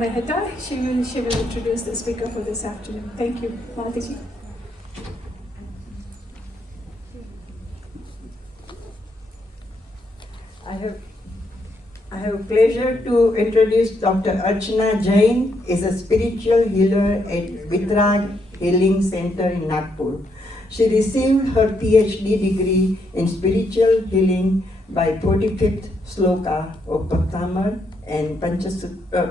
Mehta. She will introduce the speaker for this afternoon. Thank you, Malati ji. I have pleasure to introduce Dr. Archana Jain, is a spiritual healer at Vitrag Healing Center in Nagpur. She received her PhD degree in spiritual healing by 45th Sloka of Bhaktamar and Pindastra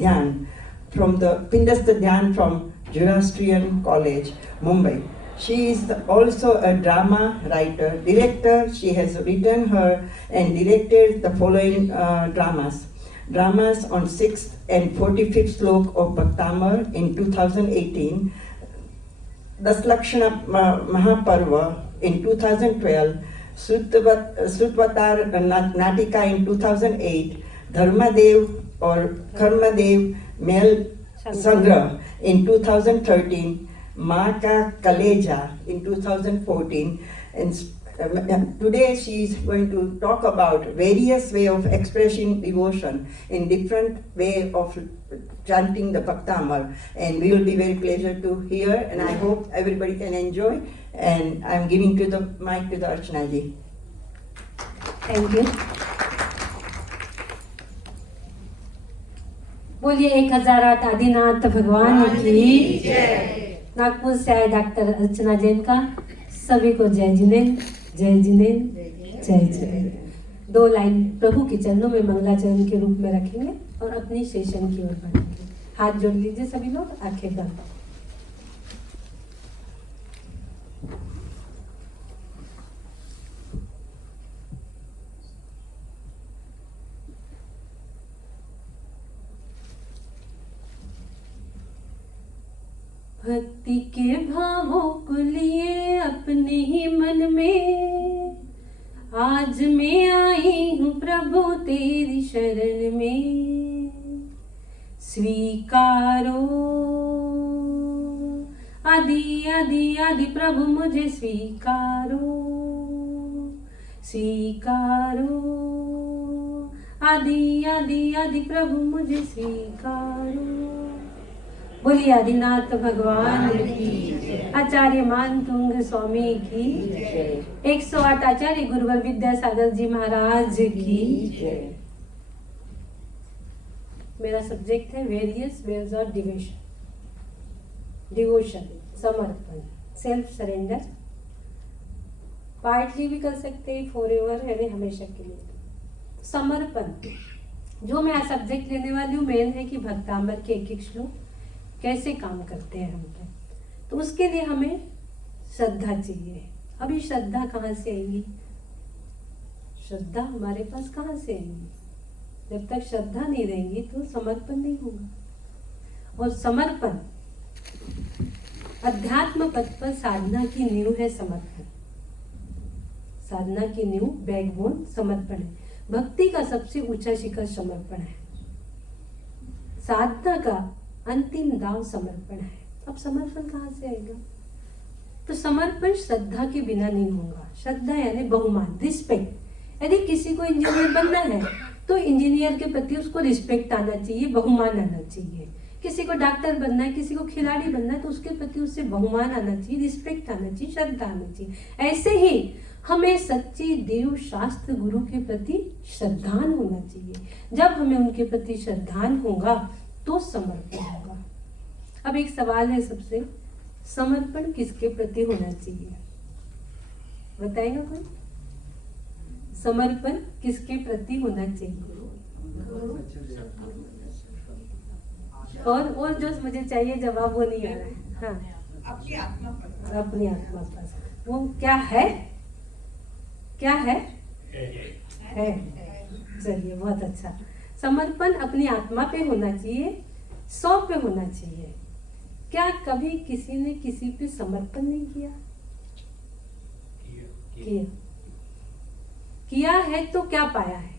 Dhyan from the Pindastra Dhyan from Zoroastrian College, Mumbai. She is also a drama writer, director. She has written her and directed the following dramas. Dramas on 6th and 45th Slok of Bhaktamar in 2018, Daslakshana Mahaparva in 2012, Srutvatar Natika in 2008, Dharmadev or Karmadev Mel Sangrah in 2013, Maa Ka Kaleja in 2014, and today she is going to talk about various way of expressing devotion in different way of chanting the Bhaktamar, and we will be very pleasure to hear, and I hope everybody can enjoy, and I am giving to the mic to the Archana ji. Thank you. बोलिए 1008 आदिनाथ भगवान की जय। नागपुर से आए doctor अर्चना जैन का सभी को जय जिनेन्द्र, जय जिनेन्द्र, जय जिनेन्द्र। 2 लाइन प्रभु के चरणों में मंगलाचरण के रूप में रखेंगे और अपनी सेशन की ओर बढ़ेंगे। हाथ जोड़ लीजिए सभी लोग, आंखें बंद। भक्ति के भावों को लिए अपने ही मन में, आज मैं आई हूँ प्रभु तेरी शरण में। स्वीकारो आदि आदि आदि प्रभु मुझे स्वीकारो, स्वीकारो आदि आदि आदि प्रभु मुझे स्वीकारो। बोलिए आदिनाथ भगवान की, आचार्य मानतुंग स्वामी की, 108 आचार्य गुरुवर विद्यासागर जी महाराज की। मेरा सब्जेक्ट है various ways of devotion, devotion समर्पण, सेल्फ सरेंडर। पार्टली भी कर सकते हैं, फॉरएवर है, हमेशा के लिए। समर्पण जो मैं आज सब्जेक्ट लेने वाली हूँ मेन है कि भक्तामर के एक श्लोक कैसे काम करते हैं हम पे, तो उसके लिए हमें श्रद्धा चाहिए। अभी श्रद्धा कहाँ से आएगी? श्रद्धा हमारे पास कहाँ से आएगी? जब तक श्रद्धा नहीं रहेगी तो समर्पण नहीं होगा। और समर्पण अध्यात्म पथ पर साधना की नींव है। समर्पण साधना की नींव, बैकबोन समर्पण है। भक्ति का सबसे ऊंचा शिखर समर्पण है। साधना का अंतिम दाव समर्पण है। अब समर्पण कहाँ से आएगा? तो समर्पण श्रद्धा के बिना नहीं होगा। श्रद्धा यानी बहुमान, रिस्पेक्ट। यदि किसी को इंजीनियर बनना है तो इंजीनियर के प्रति उसको रिस्पेक्ट आना चाहिए, बहुमान आना चाहिए। किसी को डॉक्टर बनना है, किसी को खिलाड़ी बनना है तो उसके प्रति उससे बहुमान आना चाहिए, रिस्पेक्ट आना चाहिए, श्रद्धा आना चाहिए। ऐसे ही हमें सच्ची देव शास्त्र गुरु के प्रति श्रद्धान होना चाहिए। जब हमें उनके प्रति श्रद्धान होगा तो समर्पण होगा। अब एक सवाल है सबसे, समर्पण किसके प्रति होना चाहिए? बताएगा कोई? समर्पण किसके प्रति होना चाहिए? और जो मुझे चाहिए जवाब वो नहीं आ रहा है। हाँ, अपनी आत्मा पर। अपनी आत्मा पर। वो क्या है? क्या है? है। चलिए, बहुत अच्छा। समर्पण अपनी आत्मा पे होना चाहिए, 100 पे होना चाहिए। क्या कभी किसी ने किसी पे समर्पण नहीं किया? किया है तो क्या पाया है?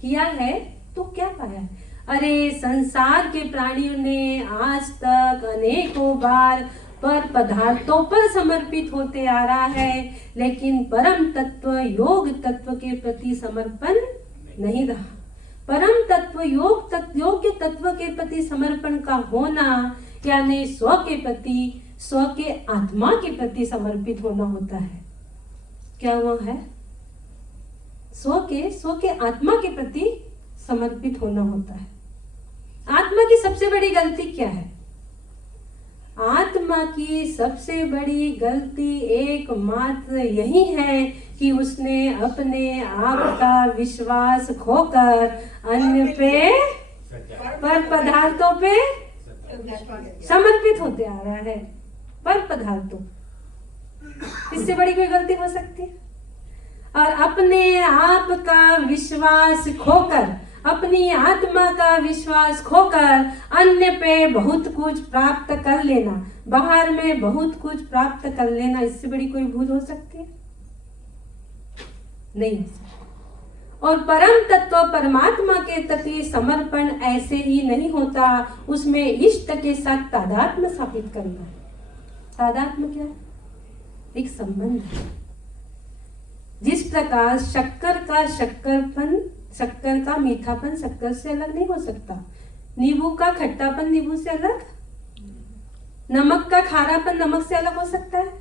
किया है तो क्या पाया है? अरे संसार के प्राणियों ने आज तक अनेकों बार पर पदार्थों पर समर्पित होते आ रहा है, लेकिन परम तत्व योग तत्व के प्रति समर्पण नहीं रहा। परम तत्व योग्य तत्व के प्रति समर्पण का होना यानी स्व के प्रति, स्व के आत्मा के प्रति समर्पित होना होता है। क्या वो है? स्व के आत्मा के प्रति समर्पित होना होता है। आत्मा की सबसे बड़ी गलती क्या है? आत्मा की सबसे बड़ी गलती एकमात्र यही है कि उसने अपने आप का विश्वास खोकर अन्य पे, पर पदार्थों पे समर्पित होते आ रहा है। पर पदार्थों, इससे बड़ी कोई गलती हो सकती है? और अपने आप का विश्वास खोकर, अपनी आत्मा का विश्वास खोकर अन्य पे बहुत कुछ प्राप्त कर लेना, बाहर में बहुत कुछ प्राप्त कर लेना, इससे बड़ी कोई भूल हो सकती है? नहीं हो सकती। और परम तत्व परमात्मा के प्रति समर्पण ऐसे ही नहीं होता, उसमें इष्ट के साथ तादात्म्य स्थापित करना है। तादात्म्य क्या है? एक संबंध है। जिस प्रकार शक्कर का मीठापन शक्कर से अलग नहीं हो सकता, नींबू का खट्टापन नींबू से अलग, नमक का खारापन नमक से अलग हो सकता है।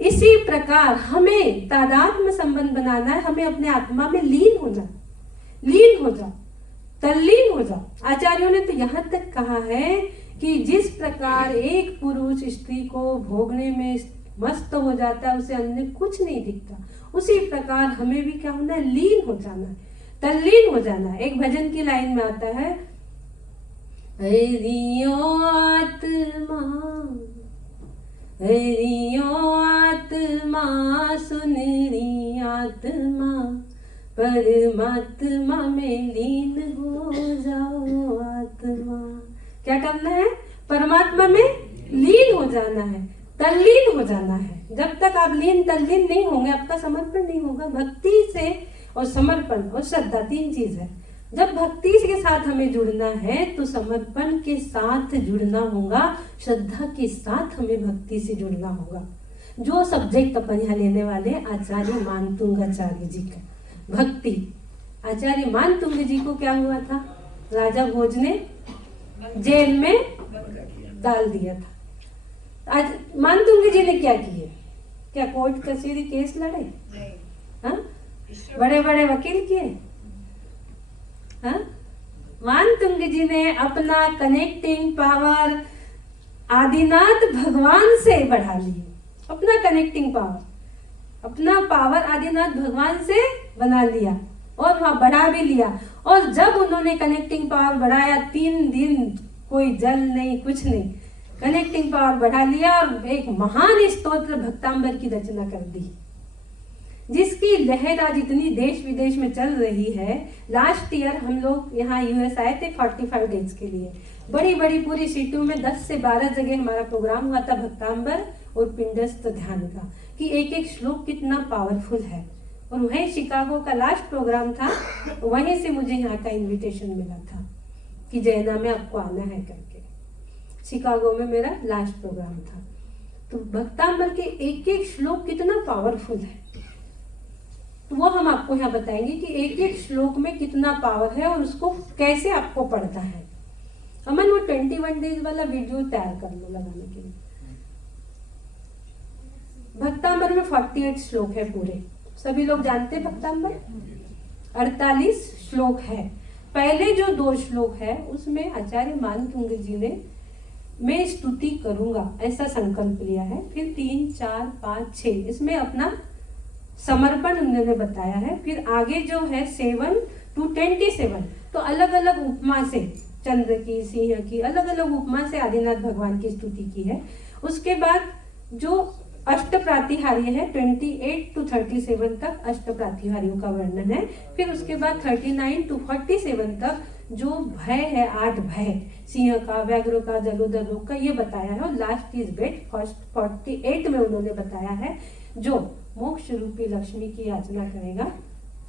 इसी प्रकार हमें तादात्म्य संबंध बनाना है, हमें अपने आत्मा में लीन हो जा, तल्लीन हो जा। आचार्यों ने तो यहाँ तक कहा है कि जिस प्रकार एक पुरुष स्त्री को भोगने में मस्त हो जाता है, उसे अन्य कुछ नहीं दिखता, उसी प्रकार हमें भी क्या होना है? लीन हो जाना है, तल्लीन हो जाना है। एक भजन की लाइन में आता है, हरियो आत्मा, हरियो आत्मा, सुन री आत्मा, परमात्मा में लीन हो जाओ आत्मा। क्या करना है? परमात्मा में लीन हो जाना है, तल्लीन हो जाना है। जब तक आप लीन तल्लीन नहीं होंगे, आपका समर्पण नहीं होगा। भक्ति से और समर्पण और श्रद्धा तीन चीज है। जब भक्ति के साथ हमें जुड़ना है तो समर्पण के साथ जुड़ना होगा, श्रद्धा के साथ हमें भक्ति से जुड़ना होगा। जो सब्जेक्ट अपन यहाँ लेने वाले आचार्य मानतुंगाचार्य जी का भक्ति। आचार्य मानतुंग जी को क्या हुआ था? राजा भोज ने जेल में डाल दिया था। आज मानतुंग जी ने क्या किए? क्या कोर्ट कचहरी केस लड़े? हाँ? बड़े बड़े वकील किए? हाँ? मानतुंग जी ने अपना कनेक्टिंग पावर आदिनाथ भगवान से बढ़ा लिया। अपना कनेक्टिंग पावर, अपना पावर आदिनाथ भगवान से बना लिया और वहां बढ़ा भी लिया। और जब उन्होंने कनेक्टिंग पावर बढ़ाया, 3 दिन कोई जल नहीं, कुछ नहीं, कनेक्टिंग पावर बढ़ा लिया और एक महान स्तोत्र भक्तांबर की रचना कर दी, जिसकी लहर आज इतनी देश विदेश में चल रही है। लास्ट ईयर हम लोग यहाँ यूएस आए थे 45 डेज के लिए। बड़ी बड़ी पूरी सीटों में 10 से 12 जगह हमारा प्रोग्राम हुआ था भक्तांबर और पिंडस्थ ध्यान का, कि एक एक श्लोक कितना पावरफुल है। और वहीं शिकागो का लास्ट प्रोग्राम था, वहीं से मुझे यहाँ का इन्विटेशन मिला था कि जैना में आपको आना है करके। शिकागो में मेरा लास्ट प्रोग्राम था। तो भक्तांबर के एक एक श्लोक कितना पावरफुल है, तो वो हम आपको यहाँ बताएंगे कि एक एक श्लोक में कितना पावर है और उसको कैसे आपको पढ़ना है। अमन वो 21 डेज वाला वीडियो तैयार कर लो लगाने के लिए। भक्तांबर में 48 श्लोक है पूरे, सभी लोग जानते हैं भक्तांबर 48 श्लोक है। पहले जो 2 श्लोक है उसमें आचार्य मानतुंग जी ने मैं स्तुति करूंगा ऐसा संकल्प लिया है। फिर 3, 4, 5, 6 इसमें अपना समर्पण उन्होंने बताया है। फिर आगे जो है 7 to 27 तो अलग अलग उपमा से, चंद्र की, सिंह की, अलग अलग उपमा से आदिनाथ भगवान की स्तुति की है। उसके बाद जो अष्ट प्रातिहार्य है 28 to 37 तक अष्ट प्रातिहार्यों का वर्णन है। फिर उसके बाद 39 to 47 तक जो भय है, 8 भय, सिंह का, व्याघ्र का, जलोदर रोग का, ये बताया है। और लास्ट इज बेट, फर्स्ट 48 में उन्होंने बताया है जो मोक्ष रूपी लक्ष्मी की याचना करेगा,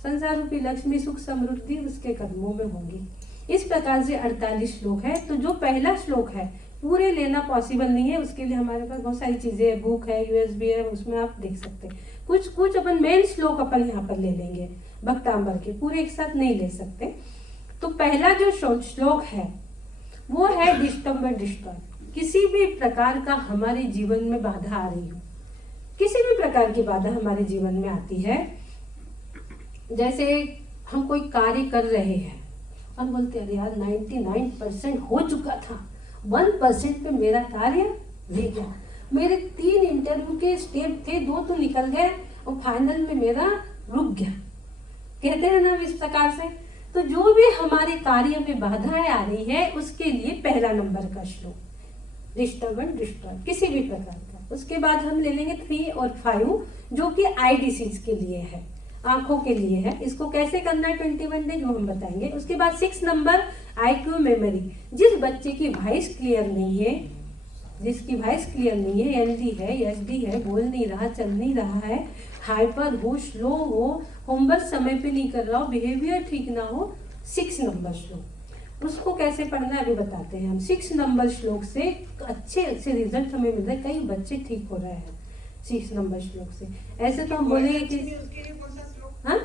संसार रूपी लक्ष्मी सुख समृद्धि उसके कदमों में होंगी। इस प्रकार से 48 श्लोक है। तो जो पहला श्लोक है पूरे लेना पॉसिबल नहीं है, उसके लिए हमारे पास बहुत सारी चीजें है, बुक है, यूएसबी है, उसमें आप देख सकते हैं। कुछ अपन मेन श्लोक अपन यहाँ पर ले लेंगे भक्तांबर के, पूरे एक साथ नहीं ले सकते। तो पहला जो श्लोक है वो है डिस्टर्ब। किसी भी प्रकार का हमारे जीवन में बाधा आ रही हो, किसी भी प्रकार की बाधा हमारे जीवन में आती है, जैसे हम कोई कार्य कर रहे हैं और बोलते हैं अरे यार 99% हो चुका था, 1% पे मेरा कार्य रह गया, मेरे 3 इंटरव्यू के स्टेप थे, 2 तो निकल गए और फाइनल में मेरा रुक गया, कहते हैं ना इस प्रकार से। तो जो भी हमारे कार्य में बाधाएं आ रही है उसके लिए पहला नंबर का श्लोक डिस्टर्ब किसी भी प्रकार का। उसके बाद हम ले लेंगे 3 और 5 जो कि आई डिसीज के लिए है, आंखों के लिए है। इसको कैसे करना है 21 डेज वो हम बताएंगे। उसके बाद 6 नंबर IQ मेमोरी। जिस बच्चे की वॉइस क्लियर नहीं है, जिसकी वॉइस क्लियर नहीं है, LD है, SD है, बोल नहीं रहा, चल नहीं रहा है, हाइपर हो, स्लो हो, होमवर्क समय पे नहीं कर रहा हो, बिहेवियर ठीक ना हो, 6 नंबर श्लोक, उसको कैसे पढ़ना है अभी बताते हैं हम। 6 नंबर श्लोक से अच्छे रिजल्ट हमें मिल रहे, कई बच्चे ठीक हो रहे हैं 6 नंबर श्लोक से। ऐसे तो हम बोलेंगे कि हाँ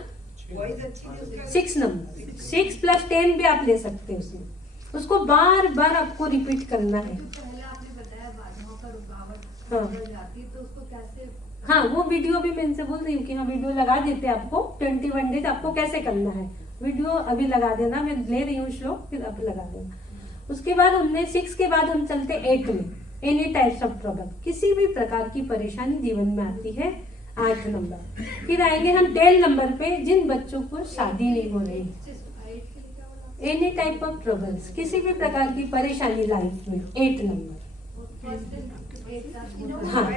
6 नंबर 6 + 10 भी आप ले सकते हैं उसमें, उसको बार बार आपको रिपीट करना है। हाँ वो वीडियो भी मैं इनसे बोल रही हूँ कि हाँ वीडियो लगा देते हैं आपको 21 डेज आपको कैसे करना है, वीडियो अभी लगा देना, मैं ले रही हूँ श्लोक फिर अब लगा देना। उसके बाद हमने 6 के बाद हम चलते 8 में, एनी टाइप्स ऑफ प्रॉब्लम, किसी भी प्रकार की परेशानी जीवन में आती है, 8 नंबर। फिर आएंगे हम 10 नंबर पे, जिन बच्चों को शादी नहीं हो रही, एनी टाइप ऑफ प्रॉब्लम्स, किसी भी प्रकार की परेशानी लाइफ में, 8 नंबर। हाँ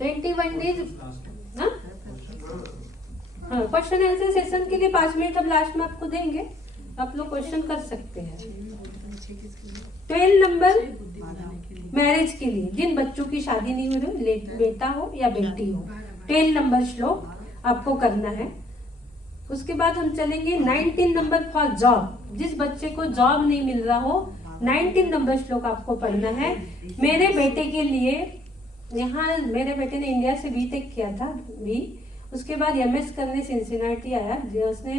21 डेज। हाँ क्वेश्चन आंसर सेशन के लिए 5 मिनट अब लास्ट में आपको देंगे, आप लोग क्वेश्चन कर सकते हैं। 12 नंबर मैरिज के लिए, जिन बच्चों की शादी नहीं हो रही, बेटा हो या बेटी हो, 12 नंबर श्लोक आपको करना है। उसके बाद हम चलेंगे 19 नंबर फॉर जॉब, जिस बच्चे को जॉब नहीं मिल रहा हो, 19 नंबर श्लोक आपको पढ़ना है। मेरे बेटे के लिए, यहाँ मेरे बेटे ने इंडिया से BTech किया था भी, उसके बाद MS करने सिंसिनाटी आया, उसने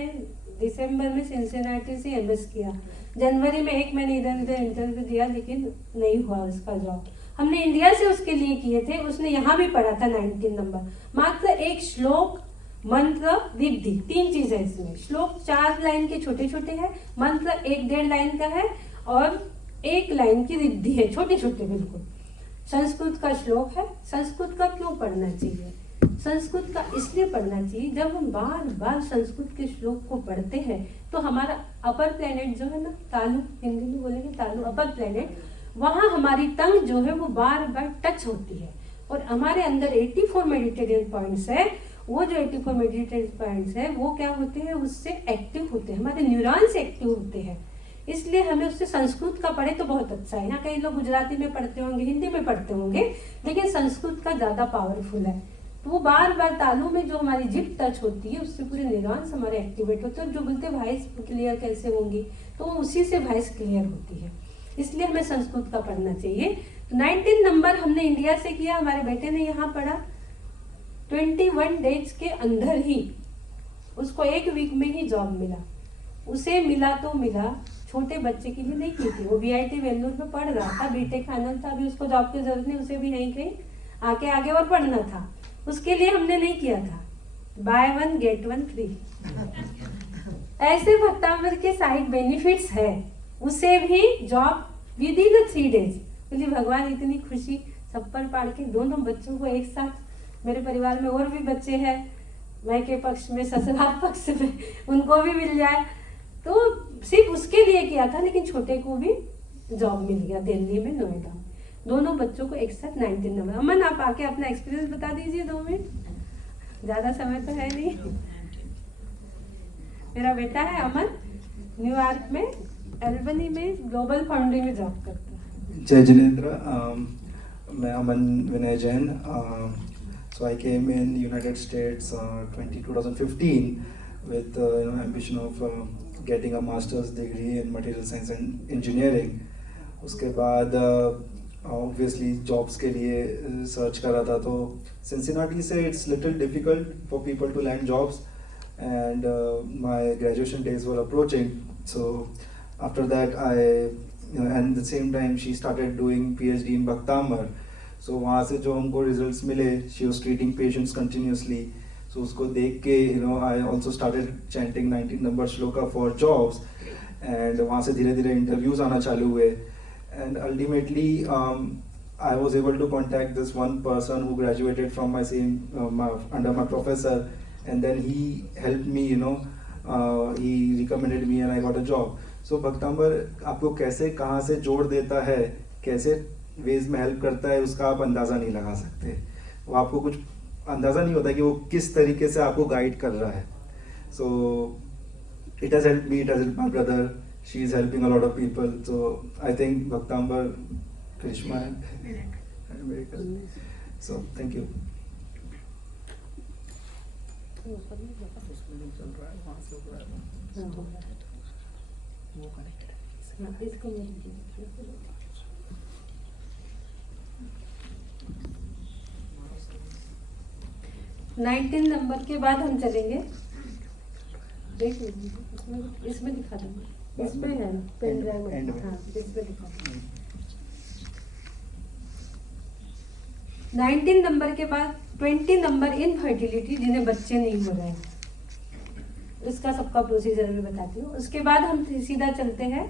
दिसंबर में सिंसिनाटी से MS किया, जनवरी में 1 महीने इधर इंटरव्यू दिया लेकिन नहीं हुआ उसका जॉब। हमने इंडिया से उसके लिए किए थे, उसने यहाँ भी पढ़ा था 19 नंबर। मात्र एक श्लोक, मंत्र, रिद्धि, 3 चीज है इसमें। श्लोक 4 लाइन के छोटे छोटे हैं, मंत्र 1-1.5 लाइन का है और 1 लाइन की रिद्धि है, छोटे छोटे बिल्कुल। संस्कृत का श्लोक है। संस्कृत का क्यों पढ़ना चाहिए? संस्कृत का इसलिए पढ़ना चाहिए, जब हम बार बार संस्कृत के श्लोक को पढ़ते हैं तो हमारा अपर प्लेनेट जो है ना, तालु, हिंदी में बोलेंगे तालु, अपर प्लेनेट, वहाँ हमारी टंग जो है वो बार बार टच होती है और हमारे अंदर 84 मेडिटेरियन पॉइंट्स है। वो जो 84 मेडिटेरियन पॉइंट्स है वो क्या होते हैं, उससे एक्टिव होते हैं, हमारे न्यूरॉन्स एक्टिव होते हैं। इसलिए हमें उससे संस्कृत का पढ़े तो बहुत अच्छा है। यहाँ कई लोग गुजराती में पढ़ते होंगे, हिंदी में पढ़ते होंगे, लेकिन संस्कृत का ज़्यादा पावरफुल है। तो वो बार बार तालु में जो हमारी जिप टच होती है उससे पूरे न्यूरॉन्स हमारे एक्टिवेट होते हैं। जो बोलते हैं वॉइस क्लियर कैसे होंगी, तो उसी से वॉइस क्लियर होती है। इसलिए हमें संस्कृत का पढ़ना चाहिए। 19 नंबर हमने इंडिया से किया, हमारे बेटे ने यहाँ पढ़ा। 21 डेज के अंदर ही उसको 1 वीक में ही जॉब मिला। उसे मिला तो मिला, छोटे बच्चे के लिए नहीं की थी। वो VIT वेल्लूर में पढ़ रहा था, BTech फाइनल था, अभी उसको जॉब की जरूरत नहीं, उसे भी यहीं कहीं आगे और पढ़ना था। उसके लिए हमने नहीं किया था बाय 1 गेट 1 फ्री। ऐसे भत्तावर के साइड बेनिफिट्स है, उसे भी जॉब विद इन 3 डेज। बोली भगवान इतनी खुशी सब पर पाड़ के दोनों बच्चों को एक साथ, मेरे परिवार में और भी बच्चे हैं, मैं के पक्ष में ससुराल पक्ष में, उनको भी मिल जाए। तो सिर्फ उसके लिए किया था, लेकिन छोटे को भी जॉब मिल गया दिल्ली में, नोएडा। दोनों बच्चों को एक साथ 19 नंबर। अमन आप आके अपना एक्सपीरियंस बता दीजिए 2 मिनट, ज्यादा समय तो है नहीं। मेरा बेटा है अमन, न्यूयॉर्क में एल्बनी में ग्लोबल फाउंड्री में जॉब करता है। जय जिनेंद्र, मैं अमन विनय Jain. So I came in United States 2015 with ambition of getting a master's degree in material science and engineering. उसके बाद ऑब्वियसली जॉब्स के लिए सर्च कर रहा था, तो सिंसिनाटी से it's little difficult for people to land jobs, and my graduation days were approaching, so after that I and the same time she started doing PhD in Bhaktamar. So वहाँ से जो हमको रिजल्ट्स मिले, she was treating patients continuously, so उसको देख के I also started chanting 19 number shloka for jobs, and वहाँ से धीरे धीरे इंटरव्यूज आना चालू हुए, and ultimately I was able to contact this one person who graduated from my same under my professor, and then he helped me, he recommended me and I got a job. So भक्तांबर आपको कैसे कहाँ से जोड़ देता है, कैसे veg में help करता है, उसका आप अंदाज़ा नहीं लगा सकते। वो आपको कुछ अंदाज़ा नहीं होता कि वो किस तरीके से आपको गाइड कर रहा है। So it has helped me, it has helped my brother. She is helping a lot of people, so I think Bhaktambar Krishma and miracle. So thank you. Nineteen number के बाद हम चलेंगे, देख लीजिए इसमें दिखा दूंगा, इसमें है ना पेन ड्राइव में, हाँ इसमें दिखा दूंगा। 19 नंबर के बाद 20 नंबर इनफर्टिलिटी, जिन्हें बच्चे नहीं हो रहे हैं, इसका सबका प्रोसीजर भी बताती हूँ। उसके बाद हम सीधा चलते हैं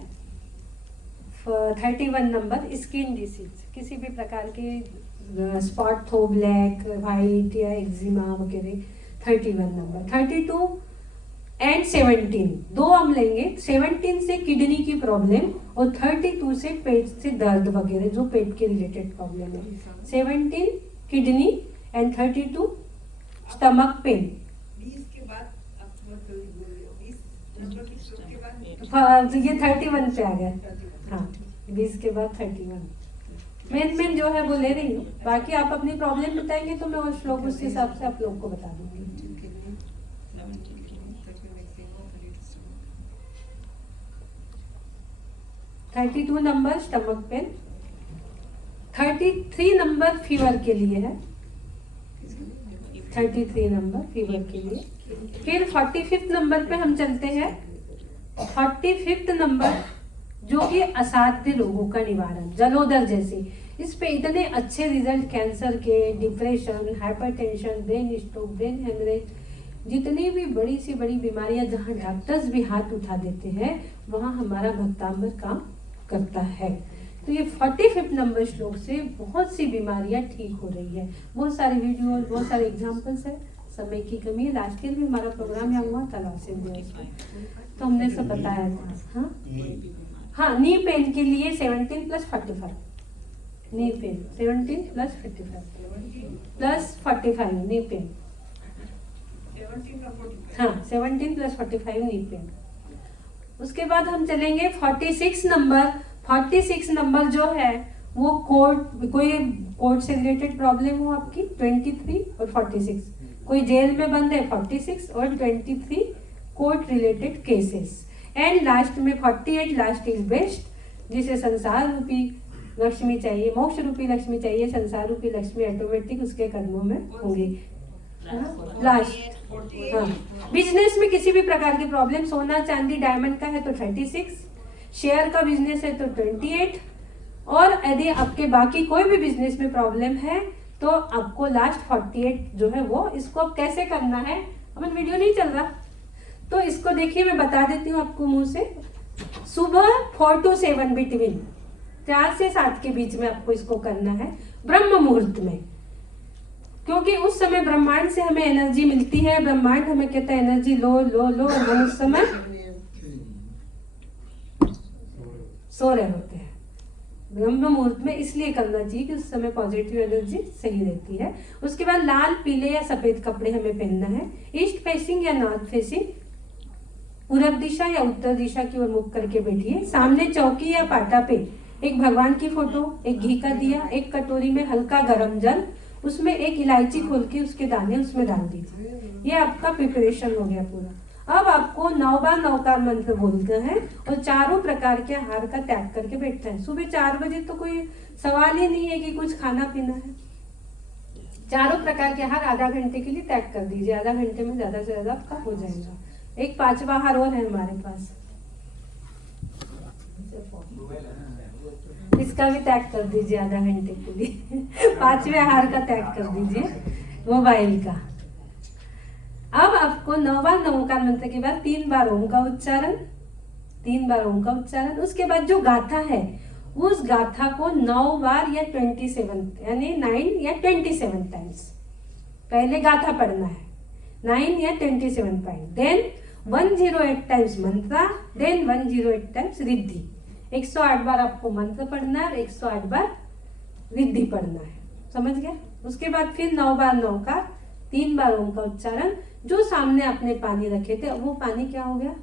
31 नंबर स्किन डिसीज, किसी भी प्रकार के स्पॉट हो, ब्लैक, वाइट या एक्जिमा वगैरह। 31 नंबर, 32 एंड 17 दो हम लेंगे। 17 से किडनी की प्रॉब्लम और 32 से पेट से दर्द वगैरह, जो पेट के रिलेटेड प्रॉब्लम है। 17 किडनी एंड 32 स्टमक पेन। 20 के बाद आप बहुत जल्दी बोल रहे हो, 20 नंबर की स्ट्रोक के बाद ये 31 पे आ गया। हाँ 20 के बाद 31 मेन जो है वो ले रही हूँ, बाकी आप अपनी प्रॉब्लम बताएंगे तो मैं उस श्लोक उस हिसाब से आप लोग को बता दूंगी। 32 number stomach pain, 33 number fever के लिए है, 33 नंबर फीवर के लिए। फिर 45 नंबर पे हम चलते हैं। 45 नंबर जो कि असाध्य रोगों का निवारण, जलोदर जैसे, इस पे इतने अच्छे रिजल्ट कैंसर के, depression, hypertension, brain stroke, brain haemorrhage, जितनी भी बड़ी सी बड़ी बीमारियां जहां डॉक्टर्स भी हाथ उठा देते हैं वहां हमारा भक्तांबर काम करता है। तो ये 45 नंबर श्लोक से बहुत सी बीमारियां ठीक हो रही है। बहुत सारे वीडियो, बहुत सारे एग्जांपल्स है, समय की कमी है। लास्ट ईयर भी हमारा प्रोग्राम यहाँ हुआ था लॉस एंजल्स में, तो हमने सब बताया था। हाँ नी पेन के लिए 17 + 45, नी पेन 17 + 45 + 45 नी पेन। 17 का 45। हाँ 17 + 45 नी पेन। उसके बाद हम चलेंगे 46 नंबर। 46 नंबर जो है वो कोई कोर्ट से रिलेटेड प्रॉब्लम हो आपकी, 23 और 46, कोई जेल में बंद है 46 और 23 court related cases. And last में 48, लास्ट इज बेस्ट, जिसे संसार रूपी लक्ष्मी चाहिए, मोक्ष रूपी लक्ष्मी चाहिए, संसार रूपी लक्ष्मी ऑटोमेटिक उसके कर्मों में होंगी। लास्ट हाँ, बिजनेस में किसी भी प्रकार की प्रॉब्लम, सोना चांदी डायमंड का है तो 36, शेयर का बिजनेस है तो 28, और यदि आपके बाकी कोई भी बिजनेस में प्रॉब्लम है तो आपको लास्ट 48 जो है वो, इसको अब कैसे करना है, अपन वीडियो नहीं चल रहा तो इसको देखिए मैं बता देती हूँ आपको मुंह से। सुबह 4 to 7 बिटवीन, 4 से 7 के बीच में आपको इसको करना है, ब्रह्म मुहूर्त में, क्योंकि उस समय ब्रह्मांड से हमें एनर्जी मिलती है। ब्रह्मांड हमें कहता है एनर्जी लो लो लो, और हम उस समय सो रहे होते हैं। ब्रह्म मुहूर्त में इसलिए करना चाहिए कि उस समय पॉजिटिव एनर्जी सही रहती है। उसके बाद लाल, पीले या सफेद कपड़े हमें पहनना है। ईस्ट फेसिंग या नॉर्थ फेसिंग, पूरब दिशा या उत्तर दिशा की ओर मुख करके बैठिए। सामने चौकी या पाटा पे एक भगवान की फोटो, एक घी का दिया, एक कटोरी में हल्का गर्म जल, उसमें एक इलायची खोल के उसके दाने उसमें डाल दीजिए। ये आपका प्रिपरेशन हो गया पूरा। अब आपको 9 बार नौकार मंत्र बोलते हैं और चारों प्रकार के आहार का त्याग करके बैठते हैं। सुबह 4 बजे तो कोई सवाल ही नहीं है कि कुछ खाना पीना है। चारों प्रकार के आहार आधा घंटे के लिए त्याग कर दीजिए, आधा घंटे में ज्यादा से ज्यादा आपका हो जाएगा। एक 5वां आहार और है हमारे पास, इसका भी त्याग कर दीजिए आधा घंटे के लिए। 5वें आहार का त्याग कर दीजिए, मोबाइल का। अब आपको 9 बार नमोकार मंत्र के बाद 3 बार ओम का उच्चारण, 3 बार ओम का उच्चारण। उसके बाद जो गाथा है उस गाथा को 9 बार या 27 यानी 9 या 27 टाइम्स पहले गाथा पढ़ना है, 9 या 27 टाइम्स, देन 108 टाइम्स मंत्र, देन 108 टाइम्स रिद्धि। 108 बार आपको मंत्र पढ़ना है और 108 बार रिद्धि पढ़ना है, समझ गया। उसके बाद फिर 9 बार 9 का, 3 बार ओम का उच्चारण। जो सामने आपने पानी रखे थे वो पानी क्या हो गया,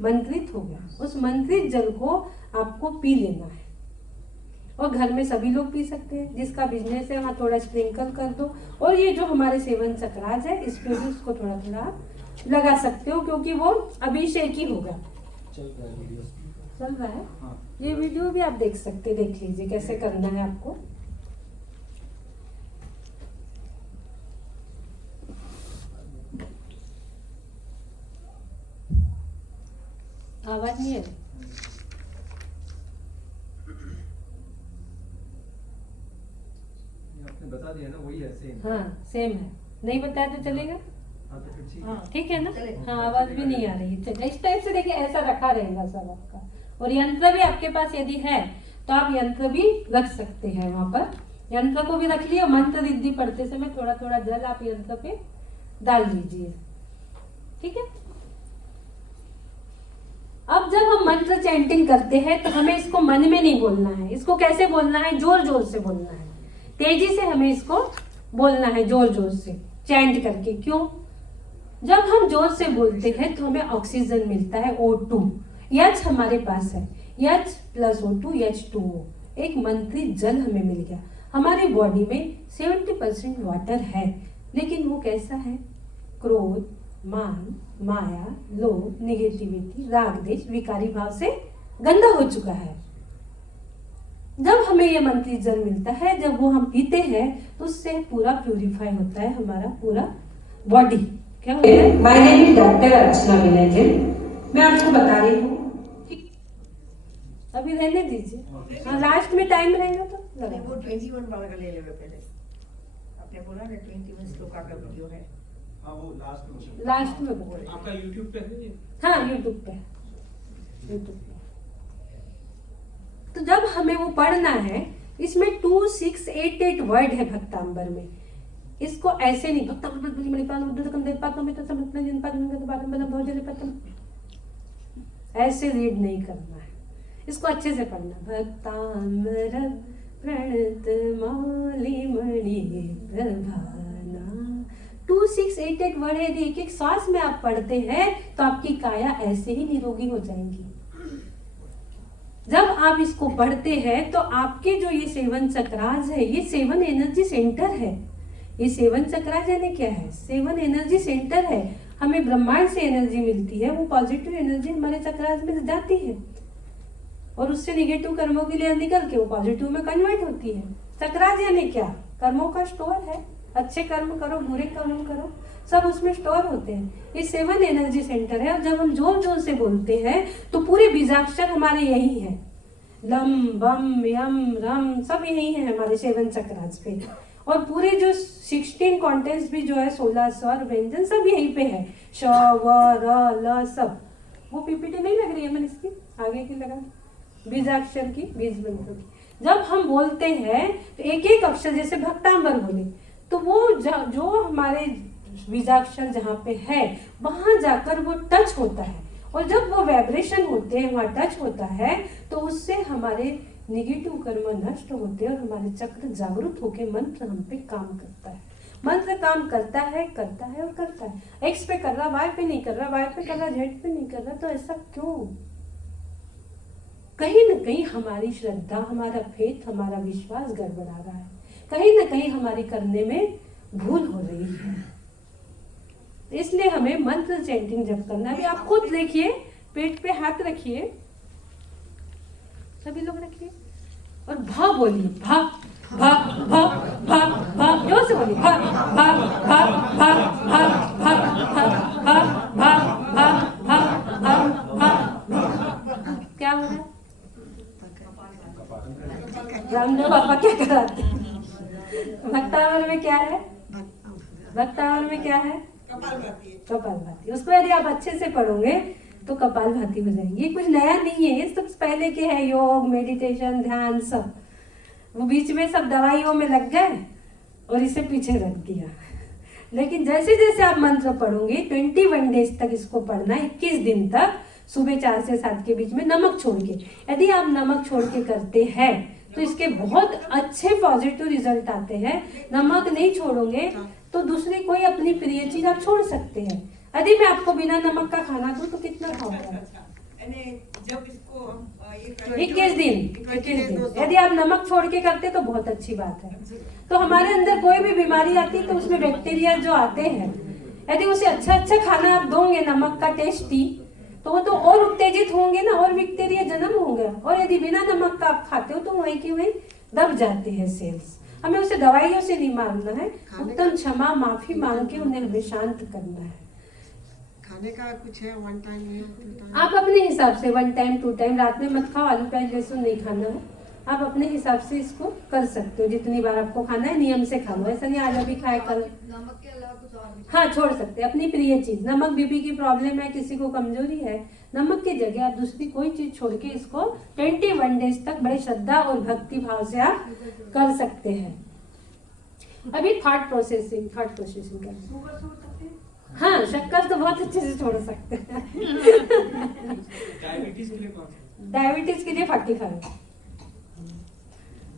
मंत्रित हो गया। उस मंत्रित जल को आपको पी लेना है और घर में सभी लोग पी सकते हैं। जिसका बिजनेस है वहाँ थोड़ा स्प्रिंकल कर दो। और ये जो हमारे सेवन चक्राज है इस पे भी उसको थोड़ा थोड़ा लगा सकते हो, क्योंकि वो अभिषेक ही होगा। चल रहा है हाँ। ये वीडियो भी आप देख सकते, देख लीजिए कैसे करना है आपको। आवाज नहीं है? आपने बता दिया ना, वही है सेम। हाँ सेम है, नहीं बताया तो चलेगा? हाँ तो फिर ठीक है। ठीक है ना? हाँ आवाज भी नहीं आ रही है। इस टाइप से देखिए ऐसा रखा रहेगा सब आपका। और यंत्र भी आपके पास यदि है तो आप यंत्र भी रख सकते हैं वहां पर। यंत्र को भी रख लिया, मंत्र रिद्धि पढ़ते समय थोड़ा थोड़ा जल आप यंत्र पे डाल दीजिए, ठीक है। अब जब हम मंत्र चैंटिंग करते हैं तो हमें इसको मन में नहीं बोलना है। इसको कैसे बोलना है, जोर जोर से बोलना है, तेजी से हमें इसको बोलना है, जोर जोर से चैंट करके। क्यों? जब हम जोर से बोलते हैं तो हमें ऑक्सीजन मिलता है, O2, H हमारे पास है, H + O2 H2O, एक मंत्रित जल हमें मिल गया। हमारी बॉडी में 70% वाटर है, लेकिन वो कैसा है? क्रोध, मान, माया, लोभ, निगेटिविटी, राग, देश, विकारी भाव से गंदा हो चुका है। जब हमें ये मंत्रित जल मिलता है, जब वो हम पीते हैं तो उससे पूरा प्यूरिफाई होता है हमारा पूरा बॉडी। क्या होता है? माय नेम इज डॉक्टर अर्चना विनय जैन। मैं आपको बता रही हूँ, अभी रहने दीजिए। हाँ लास्ट में टाइम रहेगा तो नहीं, वो 21 वाला का ले लेगा पहले। आपने बोला ना 21 श्लोका का वीडियो है। हाँ वो लास्ट में। लास्ट में बताइए। आपका YouTube पे है ये? हाँ यूट्यूब पे, यूट्यूब पे। तो जब हमें वो पढ़ना है, इसमें 2688 वर्ड है भक्तांबर में। इसको ऐसे नहीं ऐसे रीड नहीं करना है, इसको अच्छे से पढ़ना। भक्तांबर प्रणत मौली मणि प्रभाना। 2688 वर्ड है। एक एक श्वास में आप पढ़ते हैं तो आपकी काया ऐसे ही निरोगी हो जाएंगी। जब आप इसको पढ़ते हैं तो आपके जो ये सेवन चक्रास है, ये 7 एनर्जी सेंटर है। ये 7 चक्रास यानी क्या है? 7 एनर्जी सेंटर है। हमें ब्रह्मांड से एनर्जी मिलती है, वो पॉजिटिव एनर्जी हमारे चक्रास में जाती है और उससे निगेटिव कर्मों के लिए निकल के वो पॉजिटिव में कन्वर्ट होती है। चक्रास यानी क्या? कर्मों का स्टोर है। अच्छे कर्म करो, बुरे कर्म करो, सब उसमें स्टोर होते हैं। ये 7 एनर्जी सेंटर है। और जब हम जोर जोर से बोलते हैं तो पूरे बीजाक्षर हमारे यही है। लम, बम, यम, रम सब यही है हमारे 7 चक्रास पे। और पूरे जो 16 कॉन्टेंट्स भी जो है, 16 स्वर व्यंजन सब यहीं पे है। श, व, र, ल सब। वो पीपीटी नहीं लग रही है मैंने इसकी आगे की लगा, बीजाक्षर की, बीज मंत्र की। जब हम बोलते हैं तो एक एक अक्षर, जैसे भक्तांबर बोले तो वो जो हमारे बीजाक्षर जहाँ पे है वहां जाकर वो टच होता है। और जब वो वाइब्रेशन होते हैं, वहाँ टच होता है, तो उससे हमारे निगेटिव कर्म नष्ट होते हैं और हमारे चक्र जागृत होकर मंत्र हम पे काम करता है। मंत्र काम करता है, करता है और करता है। एक्स पे कर रहा, वाई पे नहीं कर रहा, वाई पे कर रहा, जेड पे नहीं कर रहा। तो ऐसा क्यों? कहीं ना कहीं हमारी श्रद्धा, हमारा फेथ, हमारा विश्वास गड़बड़ा रहा है। कहीं ना कहीं हमारी करने में भूल हो रही है। इसलिए हमें मंत्र चैंटिंग जब करना है। अभी आप खुद देखिए, पेट पे हाथ रखिए, सभी लोग रखिए और भा बोलिए, भा भा भा भा भा, जोर से बोलिए, भा भा भा भा भा भा भा भा भा भा भा भा। क्या हो रहा है? रामदेव बाबा क्या कराते हैं? भक्तावर में क्या है? भक्तावर में क्या है? कपालभाति। उसको यदि आप अच्छे से पढ़ोगे तो कपालभाति हो जाएगी। ये कुछ नया नहीं है, ये सब पहले के है, योग, मेडिटेशन, ध्यान सब। वो बीच में सब दवाइयों में लग गए और इसे पीछे रख दिया। लेकिन जैसे जैसे आप मंत्र पढ़ोगे, 21 डेज तक इसको पढ़ना, 21 दिन तक, सुबह 4 से 7 के बीच में नमक छोड़ के। यदि आप नमक छोड़ के करते हैं तो इसके बहुत अच्छे पॉजिटिव रिजल्ट आते हैं। नमक नहीं छोड़ोगे तो दूसरी कोई अपनी प्रिय चीज आप छोड़ सकते हैं। यदि मैं आपको बिना नमक का खाना दूं तो कितना खाओगे? जब इसको हम 21 दिन। यदि आप नमक छोड़ के करते तो बहुत अच्छी बात है। तो हमारे अंदर कोई भी बीमारी आती है तो उसमें बैक्टीरिया जो आते हैं, यदि उसे अच्छा खाना आप दोगे नमक का टेस्टी, तो वो तो और उत्तेजित होंगे ना, और बैक्टीरिया जन्म होंगे। और यदि बिना नमक का आप खाते हो तो वही की वही दब जाते हैं सेल्स। हमें उसे दवाइयों से नहीं मारना है, उत्तम क्षमा माफी मांग के उन्हें हमें शांत करना है। खाने का कुछ है, 1 टाइम या 2 टाइम? आप अपने हिसाब से 1 टाइम 2 टाइम, रात में मत खाओ, आलू प्याज लहसुन नहीं खाना है। आप अपने हिसाब से इसको कर सकते हो, जितनी बार आपको खाना है नियम से खा लो। ऐसा नहीं आज अभी खाए कल। नमक के अलावा कुछ और भी? हाँ, छोड़ सकते हैं अपनी प्रिय चीज। नमक बीपी की प्रॉब्लम है, किसी को कमजोरी है, नमक की जगह आप दूसरी कोई चीज छोड़ के इसको 21 डेज तक बड़े श्रद्धा और भक्ति भाव से आप कर सकते हैं। अभी थॉट प्रोसेसिंग कर, हाँ, शक्कर तो बहुत अच्छे से छोड़ सकते हैं। डायबिटीज के लिए कौन सा? डायबिटीज के लिए 45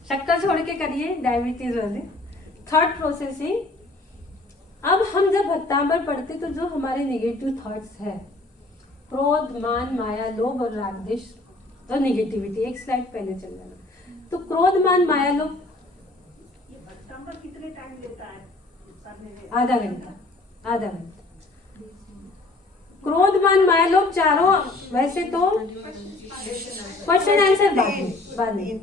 शक्कर छोड़ के करिए डायबिटीज वाले। थॉट प्रोसेसिंग, अब हम जब भक्तांबर पढ़ते तो जो हमारे नेगेटिव थॉट्स है, क्रोध, मान, माया, लोभ और राग द्वेष और नेगेटिविटी, एक स्लाइड पहले चल जाना। तो क्रोध, मान, माया, लोभ कितने टाइम लेता है? आधा घंटा। क्रोध, मान, माया, लोभ चारों, वैसे तो क्वेश्चन आंसर बाद में।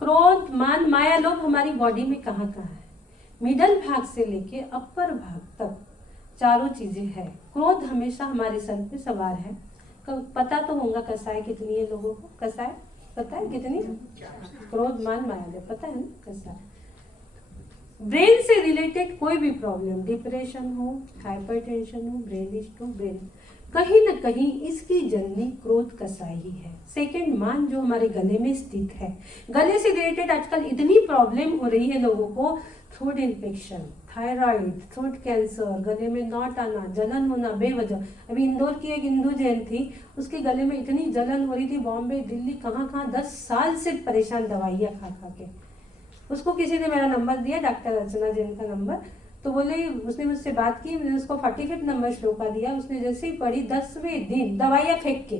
क्रोध, मान, माया, लोभ हमारी बॉडी में कहाँ है? मिडल भाग से लेके अपर भाग तक चारों चीजें हैं। क्रोध हमेशा हमारे सर पे सवार है। पता तो होगा कसाय कितनी है लोगों को? कसाय पता है कितनी? क्रोध, मान, माया, लोभ पता है ना कसाय। ब्रेन से रिलेटेड कोई भी प्रॉब्लम, डिप्रेशन हो, हाइपरटेंशन हो, ब्रेन स्ट्रोक, ब्रेन, कहीं न कहीं इसकी जननी क्रोध कसाई ही है। सेकंड, मान जो हमारे गले में स्थित है। गले से रिलेटेड आजकल इतनी प्रॉब्लम हो रही है लोगों को, throat infection, thyroid, throat cancer, गले में नॉट आना, जलन होना बेवजह। अभी इंदौर की एक हिंदू जैन थी, उसके गले में इतनी जलन हो रही थी, बॉम्बे, दिल्ली, कहाँ 10 साल से परेशान, दवाइयाँ खा के। उसको किसी ने मेरा नंबर दिया, डॉक्टर अर्चना जैन का नंबर, तो बोले, उसने मुझसे बात की, मैंने उसको 45 नंबर श्लोका दिया। उसने जैसे ही पढ़ी, 10वें दिन दवाइयाँ फेंक के,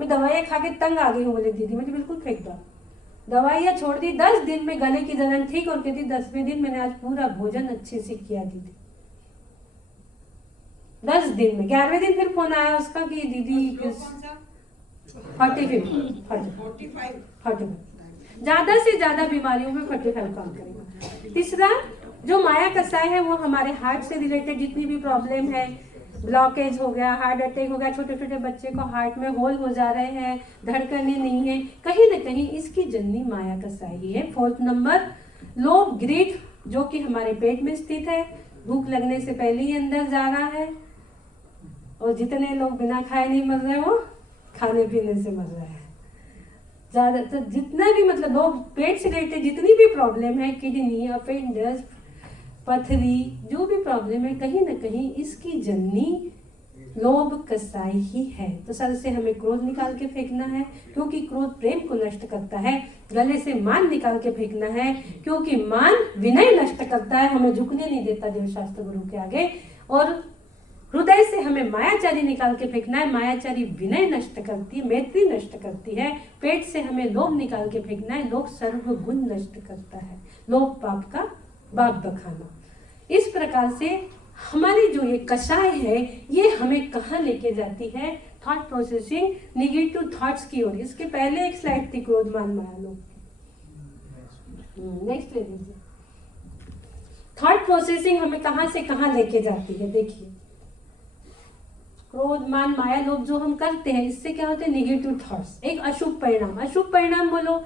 मैं दवाइयाँ खा के तंग आ गई हूँ, बोले दीदी मुझे बिल्कुल फेंक दो। दवाइयाँ छोड़ दी, 10 दिन में गले की जलन ठीक, और कहती 10वें दिन मैंने आज पूरा भोजन अच्छे से किया दीदी। 10 दिन में। 11वें दिन फिर फोन आया उसका कि दीदी 45 ज्यादा से ज्यादा बीमारियों में 45 काम करेगा। तीसरा, जो माया कसाय है वो हमारे हार्ट से रिलेटेड जितनी भी प्रॉब्लम है, ब्लॉकेज हो गया, हार्ट अटैक हो गया, छोटे छोटे बच्चे को हार्ट में होल हो जा रहे हैं, धड़कने नहीं है, कहीं ना कहीं इसकी जननी माया कसाई ही है। 4th नंबर, लोभ, ग्रीड, जो कि हमारे पेट में स्थित है, भूख लगने से पहले ही अंदर जा रहा है। और जितने लोग बिना खाए नहीं मर रहे, वो खाने पीने से मर रहे हैं ज्यादातर। तो जितना भी मतलब लोग पेट से रिलेटेड जितनी भी प्रॉब्लम है, किडनी, अपेंडिक्स, पथरी, जो भी प्रॉब्लम है, कहीं ना कहीं इसकी जननी लोभ कसाई ही है। तो सर से हमें क्रोध निकाल के फेंकना है, क्योंकि क्रोध प्रेम को नष्ट करता है। गले से मान निकाल के फेंकना है, क्योंकि मान विनय नष्ट करता है, हमें झुकने नहीं देता देव शास्त्र गुरु के आगे। और हृदय से हमें मायाचारी निकाल के फेंकना है, मायाचारी विनय नष्ट करती है, मैत्री नष्ट करती है। पेट से हमें लोभ निकाल के फेंकना है, लोभ सर्वगुण नष्ट करता है, लोभ पाप का बाप बखाना। इस प्रकार से हमारी जो ये कषाय है ये हमें कहाँ लेके जाती है? थॉट प्रोसेसिंग निगेटिव थॉट्स की ओर। इसके पहले एक स्लाइड थी क्रोध मान माया लोभ। नेक्स्ट ले लीजिए। थॉट प्रोसेसिंग हमें कहाँ से कहाँ लेके जाती है? देखिए, क्रोध मान माया लोभ जो हम करते हैं इससे क्या होते हैं? निगेटिव थॉट्स, एक अशुभ परिणाम। अशुभ परिणाम बोलो,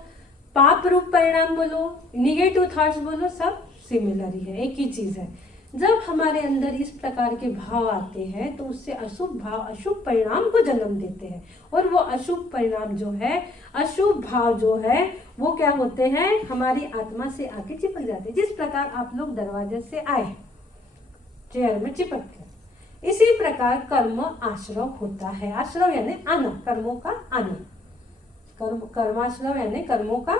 पाप रूप परिणाम बोलो, निगेटिव थॉट्स बोलो, सब सिमिलर ही है, एक ही चीज है। जब हमारे अंदर इस प्रकार के भाव आते हैं तो उससे अशुभ भाव अशुभ परिणाम को जन्म देते हैं, और वो अशुभ परिणाम जो है, अशुभ भाव जो है, वो क्या होते हैं? हमारी आत्मा से आके चिपक जाते हैं। जिस प्रकार आप लोग दरवाजे से आए, चेयर में चिपक गए, इसी प्रकार कर्म आश्रव होता है। आश्रव यानी आना, कर्मों का आना। कर्माश्रव यानी कर्मों का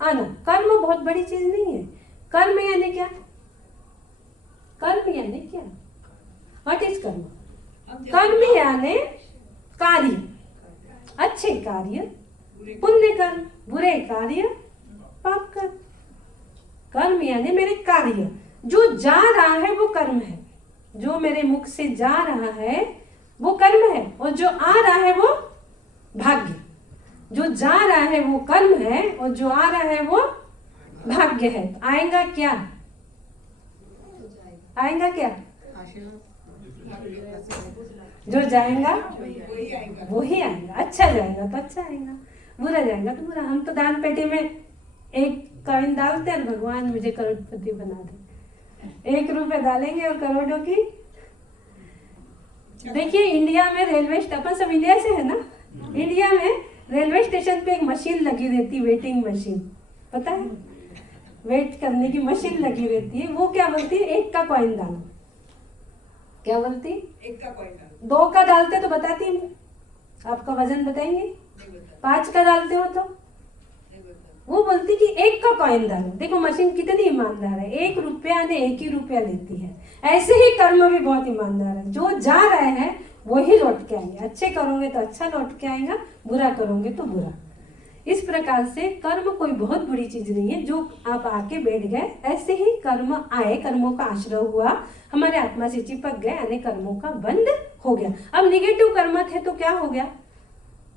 आना। कर्म बहुत बड़ी चीज नहीं है। कर्म यानी क्या? कर्म यानी क्या? व्हाट इज कर्म? कर्म यानी कार्य, अच्छे कार्य पुण्य कर्म, बुरे कार्य पाप कर्म। कर्म यानी मेरे कार्य, जो जा रहा है वो कर्म है। जो मेरे मुख से जा रहा है वो कर्म है, और जो आ रहा है वो भाग्य। जो जा रहा है वो कर्म है, और जो आ रहा है वो भाग्य है। आएगा क्या? आएगा क्या? जो जाएगा वही आएगा। अच्छा जाएगा तो अच्छा आएगा, बुरा जाएगा तो बुरा। हम तो दान पेटी में एक कॉइन डालते हैं, भगवान मुझे करोड़पति बना दे। 1 रुपए डालेंगे और करोड़ों की। देखिए, इंडिया में रेलवे स्टेशन, सब इंडिया से है ना, इंडिया में रेलवे स्टेशन पे एक मशीन लगी रहती, वेटिंग मशीन, पता है? वेट करने की मशीन लगी रहती है। वो क्या बोलती है? 1 का कॉइन डालो। क्या बोलती? 1 का कॉइन डालो। 2 का डालते तो बताती हूँ, आपका वजन बताएंगे। 5 का डालते हो तो वो बोलती कि 1 का कॉइन डालो। देखो मशीन कितनी ईमानदार है, 1 रुपया ने 1 ही रुपया लेती है। ऐसे ही कर्म भी बहुत ईमानदार है। जो जा रहे हैं वो ही लौट के आएंगे। अच्छे करोगे तो अच्छा लौट के आएगा, बुरा करोगे तो बुरा। इस प्रकार से कर्म कोई बहुत बुरी चीज नहीं है। जो आप आके बैठ गए, ऐसे ही कर्म आए, कर्मों का आश्रय हुआ, हमारे आत्मा से चिपक गए, यानी कर्मों का बंध हो गया। अब निगेटिव कर्म थे तो क्या हो गया?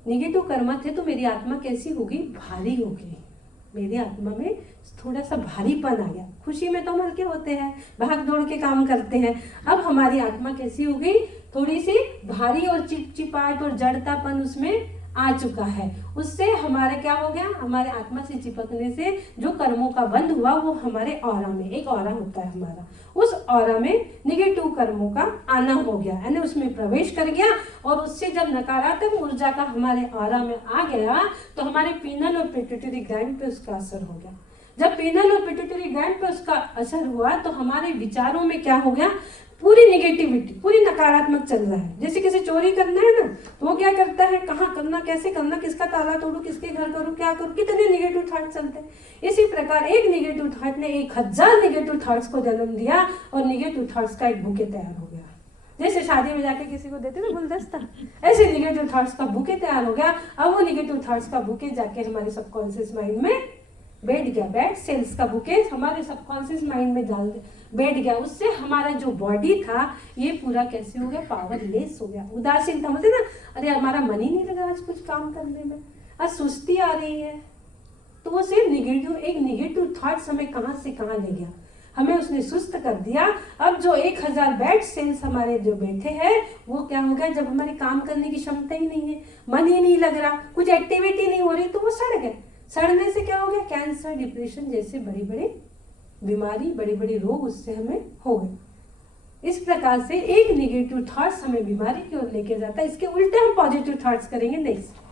निगेटिव कर्म थे तो मेरी आत्मा कैसी होगी? भारी होगी। मेरी आत्मा में थोड़ा सा भारीपन आ गया। खुशी में तो हम हल्के होते हैं, भाग दौड़ के काम करते हैं। अब हमारी आत्मा कैसी हो गई? थोड़ी सी भारी और चिपचिपाहट और जड़तापन उसमें आ चुका है। उससे हमारे क्या हो गया? हमारे आत्मा से चिपकने से जो कर्मों का बंध हुआ वो हमारे ऑरा में, एक ऑरा होता है हमारा, उस ऑरा में निगेटिव कर्मों का आना हो गया, यानी उसमें प्रवेश कर गया। और उससे जब नकारात्मक ऊर्जा का हमारे ऑरा में आ गया तो हमारे पीनल और पिट्यूटरी ग्लैंड पे उसका असर हो गया। जब पीनल और पिट्यूटरी ग्लैंड पे उसका असर हुआ तो हमारे विचारों में क्या हो गया? पूरी निगेटिविटी, पूरी नकारात्मक चल रहा है। जैसे किसी चोरी करना है ना, तो वो क्या करता है? कहाँ करना, कैसे करना, किसका ताला तोड़ू, किसके घर करूँ, क्या करूँ, कितने निगेटिव थॉट चलते हैं। इसी प्रकार एक निगेटिव थॉट ने 1000 निगेटिव थॉट्स को जन्म दिया, और निगेटिव थॉट्स का एक बुके तैयार हो गया। जैसे शादी में जाके किसी को देते ना गुलदस्ता, ऐसे निगेटिव थॉट्स का बुके तैयार हो गया। अब वो निगेटिव थॉट्स का बुके जाके हमारे सबकॉन्शियस माइंड में बैठ गया। बैड सेल्स का बुके हमारे सबकॉन्शियस माइंड में बैठ गया। उससे हमारा जो बॉडी था ये पूरा कैसे हो गया? पावरलेस हो गया, उदासीन था। मुझे ना, अरे हमारा मन ही नहीं लग रहा आज कुछ काम करने में, आज सुस्ती आ रही है। तो वो सिर्फ एक निगेटिव थॉट्स हमें कहाँ से कहाँ ले गया, हमें उसने सुस्त कर दिया। अब जो 1000 बैड सेल्स हमारे जो बैठे हैं वो क्या हो गया? जब हमारे काम करने की क्षमता ही नहीं है, मन ही नहीं लग रहा, कुछ एक्टिविटी नहीं हो रही, तो वो सड़ गए। सड़ने से क्या हो गया? कैंसर, डिप्रेशन जैसे बड़ी बड़ी बीमारी, बड़े बड़े रोग उससे हमें हो गए। इस प्रकार से एक निगेटिव थॉट्स हमें बीमारी की ओर लेके जाता है। इसके उल्टे हम पॉजिटिव थॉट्स करेंगे नेक्स्ट।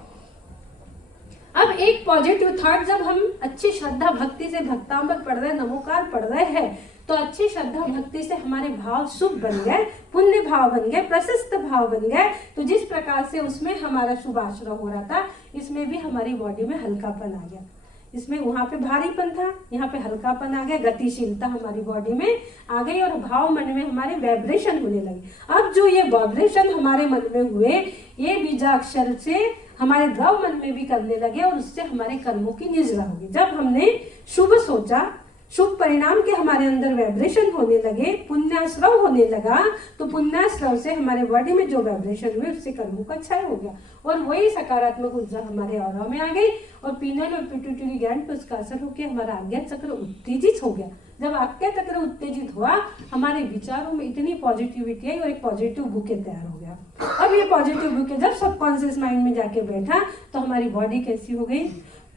अब एक पॉजिटिव थॉट, जब हम अच्छी श्रद्धा भक्ति से भक्तामृत पढ़ रहे हैं, नमोकार पढ़ रहे हैं, तो अच्छी श्रद्धा भक्ति से हमारे भाव शुभ बन गए, पुण्य भाव बन गए, प्रशस्त भाव बन गए। तो जिस प्रकार से उसमें हमारा शुभ आश्रय हो रहा था, इसमें भी हमारी बॉडी में हल्कापन आ गया। इसमें वहां पे भारीपन था, यहाँ पे हल्कापन आ गया, गतिशीलता हमारी बॉडी में आ गई, और भाव मन में हमारे वाइब्रेशन होने लगे। अब जो ये वाइब्रेशन हमारे मन में हुए, ये बीजाक्षर से हमारे द्रव मन में भी करने लगे, और उससे हमारे कर्मों की निजरा होगी। जब हमने शुभ सोचा, शुभ परिणाम के हमारे अंदर वाइब्रेशन होने लगे, पुण्याश्रव होने लगा, तो पुण्याश्रव से हमारे बॉडी में जो वाइब्रेशन हुए उससे कर्मों का क्षय हो गया और वही सकारात्मक ऊर्जा हमारे ऑरा में आ गई और पीनल और पिट्यूटरी ग्लैंड पर उसका असर होकर हमारा आज्ञा चक्र उत्तेजित हो गया। जब आज्ञा चक्र उत्तेजित हुआ, हमारे विचारों में इतनी पॉजिटिविटी आई और एक पॉजिटिव बुके तैयार हो गया। अब ये पॉजिटिव बुके जब सबकॉन्शियस माइंड में जाके बैठा तो हमारी बॉडी कैसी हो गई,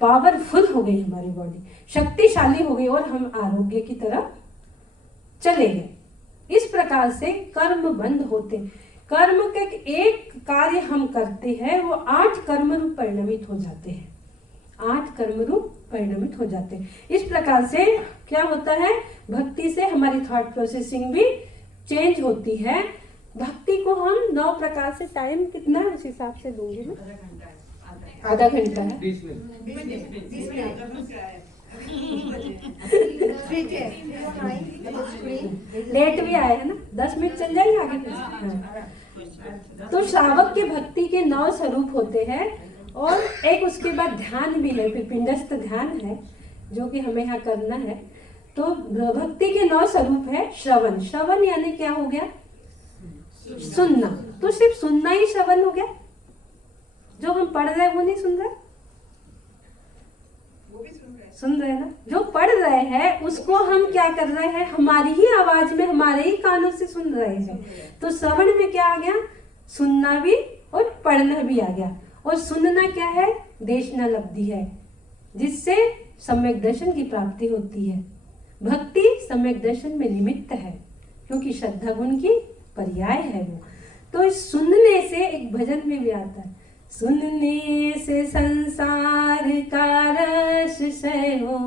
पावरफुल हो गई, हमारी बॉडी शक्तिशाली हो गई और हम आरोग्य की तरफ चले गए। इस प्रकार से कर्म बंद होते, कर्म के एक कार्य हम करते हैं वो 8 कर्म रूप परिणमित हो जाते हैं, 8 कर्म रूप परिणमित हो जाते हैं। इस प्रकार से क्या होता है, भक्ति से हमारी थॉट प्रोसेसिंग भी चेंज होती है। भक्ति को हम 9 प्रकार से, टाइम कितना है उस हिसाब से दूंगी मैं, आधा घंटा है। 20 मिनट। लेट भी आए हैं ना, 10 मिनट चल जाएंगे आगे पीछे। हाँ। तो श्रावक के भक्ति के 9 स्वरूप होते हैं और एक उसके बाद ध्यान भी है, फिर पिंडस्थ ध्यान है जो कि हमें यहाँ करना है। तो भक्ति के 9 स्वरूप है। श्रवण, श्रवण यानी क्या हो गया, सुनना। तो सिर्फ सुनना ही श्रवण हो गया, जो हम पढ़ रहे हैं वो नहीं सुन रहे, सुन रहे हैं ना। जो पढ़ रहे हैं उसको हम क्या कर रहे हैं, हमारी ही आवाज में, हमारे ही कानों से सुन रहे हैं। तो श्रवण में क्या आ गया, सुनना भी और पढ़ना भी आ गया। और सुनना क्या है, देशना लब्धि है, जिससे सम्यक दर्शन की प्राप्ति होती है। भक्ति सम्यक दर्शन में निमित्त है, क्योंकि श्रद्धा गुण की पर्याय है वो। तो इस सुनने से एक भजन में भी आता है, सुनने से संसार का रस क्षय हो,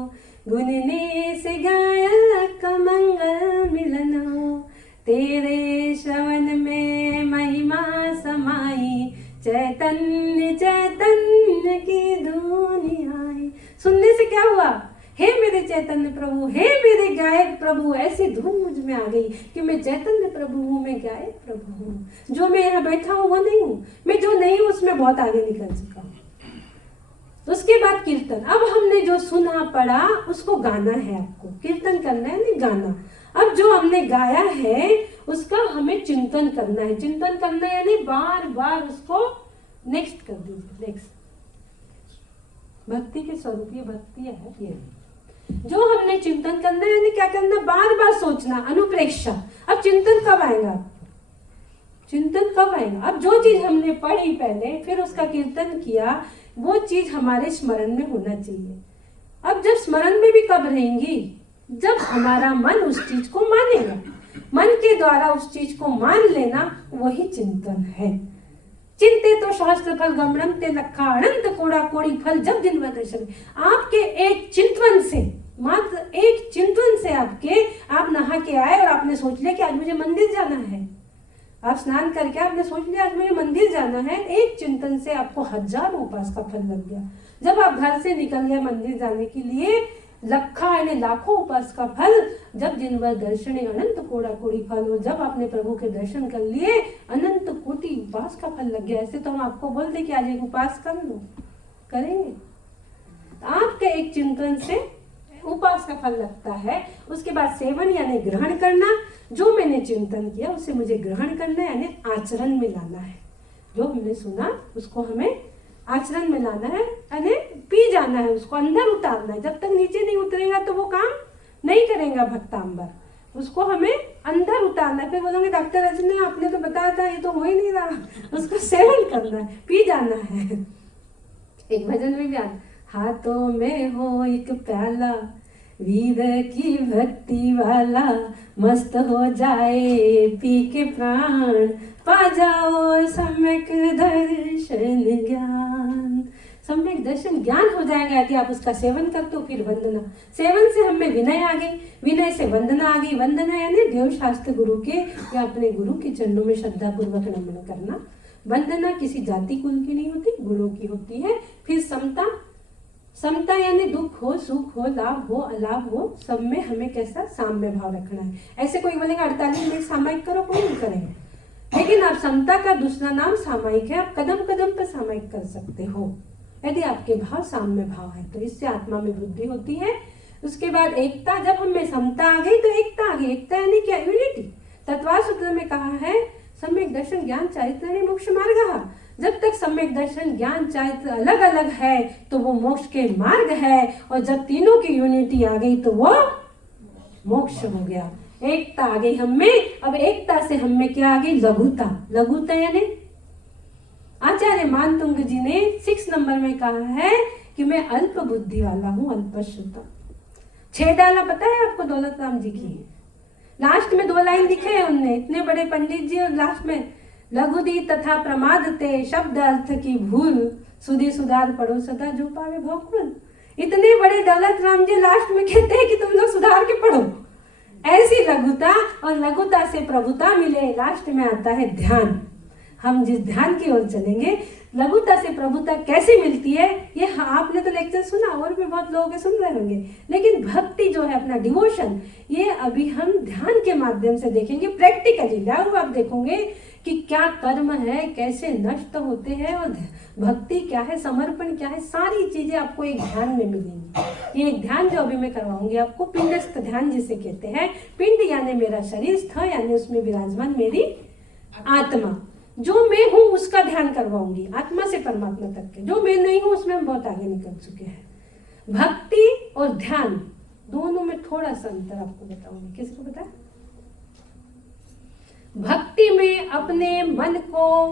गुनने से गायक का मंगल मिलन हो, तेरे श्रवण में महिमा समाई, चैतन्य चैतन्य की धुनी आई। सुनने से क्या हुआ, हे मेरे चैतन्य प्रभु, हे मेरे गायक प्रभु, ऐसी धुन मुझ में आ गई कि मैं चैतन्य प्रभु हूँ, मैं गायक प्रभु हूँ। जो मैं यहाँ बैठा हूँ वो नहीं हूँ, मैं जो नहीं हूँ उसमें बहुत आगे निकल चुका हूँ। उसके बाद कीर्तन। अब हमने जो सुना पढ़ा उसको गाना है, आपको कीर्तन करना है, नहीं गाना। अब जो हमने गाया है उसका हमें चिंतन करना है। चिंतन करना है यानी बार बार उसको नेक्स्ट कर दीजिए, नेक्स्ट। भक्ति के स्वरूप ये भक्ति है। ये जो हमने चिंतन करना है यानी क्या करना, बार बार सोचना, अनुप्रेक्षा। अब चिंतन कब आएगा, चिंतन कब आएगा, अब जो चीज हमने पढ़ी पहले फिर उसका कीर्तन किया, वो चीज हमारे स्मरण में होना चाहिए। अब जब स्मरण में भी कब रहेंगी, जब हमारा मन उस चीज को मानेगा। मन के द्वारा उस चीज को मान लेना वही चिंतन है। चिंते तो शास्त्र फल गमनम ते लखा अनंत कोड़ा कोड़ी फल जब दिन में दर्शन। आपके एक चिंतन से, मात्र एक चिंतन से आपके, आप नहा के आए और आपने सोच लिया कि आज मुझे मंदिर जाना है, आप स्नान करके आपने सोच लिया आज मुझे मंदिर जाना है, एक चिंतन से आपको 1000 उपास का फल लग गया। जब आप घर से निकल गए मंदिर जाने के लिए, लखा यानी लाखों उपास का फल, जब दिन भर दर्शन अनंत कोड़ा कोड़ी फल हो, जब आपने प्रभु के दर्शन कर लिए अनंत कोटि उपास का फल लग गया। ऐसे तो हम आपको बोल दे कि आज एक उपास कर लो, करेंगे? आपके एक चिंतन से उपास का फल लगता है। उसके बाद सेवन यानी ग्रहण करना, जो मैंने चिंतन किया उसे मुझे ग्रहण करना यानी आचरण में लाना है। जो हमने सुना उसको हमें आचरण में लाना है, यानी पी जाना है, उसको अंदर उतारना है। जब तक नीचे नहीं उतरेगा तो वो काम नहीं करेगा भक्तांबर, उसको हमें अंदर उतारना है। फिर बोलोगे डॉक्टर रजनी आपने तो बताया था, ये तो हो ही नहीं रहा। उसको सेवन करना है, पी जाना है। एक भजन में भी आता, हाथों में हो एक प्याला वीर की भक्ति वाला, मस्त हो जाए पी के प्राण, पा जाओ सम्यक दर्शन ज्ञान। सम्यक दर्शन ज्ञान हो जाएगा यदि आप उसका सेवन करते हो। फिर वंदना, सेवन से हमें विनय आ गई, विनय से वंदना आ गई। वंदना यानी देव शास्त्र गुरु के या अपने गुरु के चरणों में श्रद्धा पूर्वक नमन करना। वंदना किसी जाति कुल की नहीं होती, गुणों की होती है। फिर समता, समता यानी दुख हो सुख हो लाभ हो अलाभ हो, सब में हमें कैसा साम्य भाव रखना है। ऐसे कोई बोलेगा 48 मिनट सामायिक करो, कोई नहीं करेगा, लेकिन आप समता का दूसरा नाम सामायिक है। आप कदम कदम पर सामायिक कर सकते हो यदि आपके भाव साम्य भाव है, तो इससे आत्मा में वृद्धि होती है। उसके बाद एकता, जब हम में समता आ गई तो एकता आ गई। एकता यानी क्या? यूनिटी। तत्वार सूत्र में कहा है सम्यक दर्शन ज्ञान चारित्र मोक्ष मार्ग। जब तक सम्यक दर्शन ज्ञान चारित्र अलग अलग है तो वो मोक्ष के मार्ग है, और जब तीनों की यूनिटी आ गई तो वो मोक्ष हो गया। एकता आ गई हम में। अब एकता से हम में क्या आ गई? लघुता। लघुता यानी आचार्य मानतुंग जी ने 6 नंबर में कहा है कि मैं अल्प बुद्धि वाला हूँ, अल्पश्रुता। 6 डाला पता है आपको दौलत राम जी की? लास्ट में 2 लाइन लिखे हैं उनने, इतने बड़े पंडित जी, और लास्ट में लघुदी तथा प्रमाद ते शब्द अर्थ की भूल, सुधी सुधार पढ़ो सदा जो पावे भौकुल। इतने बड़े दौलत राम जी लास्ट में कहते हैं कि तुम लोग सुधार के पढ़ो। ऐसी लघुता, और लघुता से प्रभुता मिले। लास्ट में आता है ध्यान। हम जिस ध्यान की ओर चलेंगे, लघुता से प्रभुता कैसे मिलती है ये आपने तो लेक्चर सुना, और भी बहुत लोग सुन रहे होंगे, लेकिन भक्ति जो है, अपना डिवोशन, ये अभी हम ध्यान के माध्यम से देखेंगे, प्रैक्टिकली लाइव आप देखोगे कि क्या कर्म है, कैसे नष्ट होते हैं, और भक्ति क्या है, समर्पण क्या है, सारी चीजें आपको एक ध्यान में मिलेंगी। ये एक ध्यान जो अभी मैं करवाऊंगी आपको, पिंडस्थ ध्यान जिसे कहते हैं। पिंड यानी मेरा शरीर, स्थ यानी उसमें विराजमान मेरी आत्मा। जो मैं हूं उसका ध्यान करवाऊंगी, आत्मा से परमात्मा तक के। जो मैं नहीं हूं उसमें हम बहुत आगे निकल चुके हैं। भक्ति और ध्यान दोनों में थोड़ा सा अंतर आपको बताऊंगी। किसी को पता है? भक्ति में अपने मन को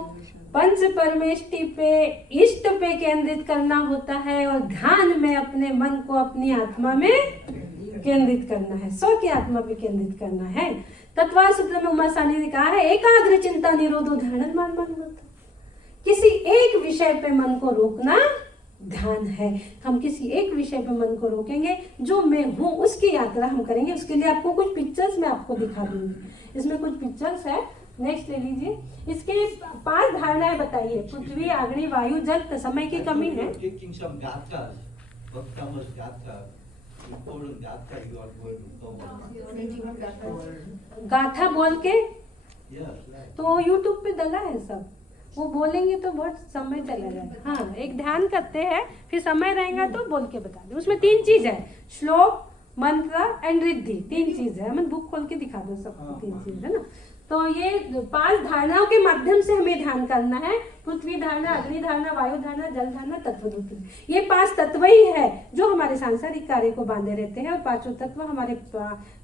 पंच परमेष्टि पे, इष्ट पे केंद्रित करना होता है, और ध्यान में अपने मन को अपनी आत्मा में केंद्रित करना है, स्व की आत्मा पे केंद्रित करना है। तत्वार सूत्र में उमा सानी ने कहा है एकाग्र चिंता निरोधो ध्यान मान मन। किसी एक विषय पे मन को रोकना ध्यान है। हम किसी एक विषय पे मन को रोकेंगे, जो मैं हूँ उसकी यात्रा हम करेंगे। उसके लिए आपको कुछ पिक्चर्स मैं आपको दिखा दूंगी। इसमें कुछ पिक्चर्स है, नेक्स्ट ले लीजिए। इसके 5 धारणाएं बताइए। पृथ्वी, अग्नि, वायु, जल। समय की कमी है। गाथा बोल के तो यूट्यूब पे डला है सब, वो बोलेंगे तो बहुत समय चला जाएगा। हाँ, एक ध्यान करते हैं, फिर समय रहेगा तो बोल के बता दो। उसमें 3 चीज है, श्लोक, मंत्र एंड रिद्धि। 3 चीज है। मैं बुक खोल के दिखा दो सबको। 3 चीज है ना। तो ये 5 धारणाओं के माध्यम से हमें ध्यान करना है। पृथ्वी धारणा, अग्नि धारणा, वायु धारणा, जल धारणा, तत्व धारणा। ये 5 तत्व ही है जो हमारे सांसारिक कार्य को बांधे रहते हैं, और 5 तत्व हमारे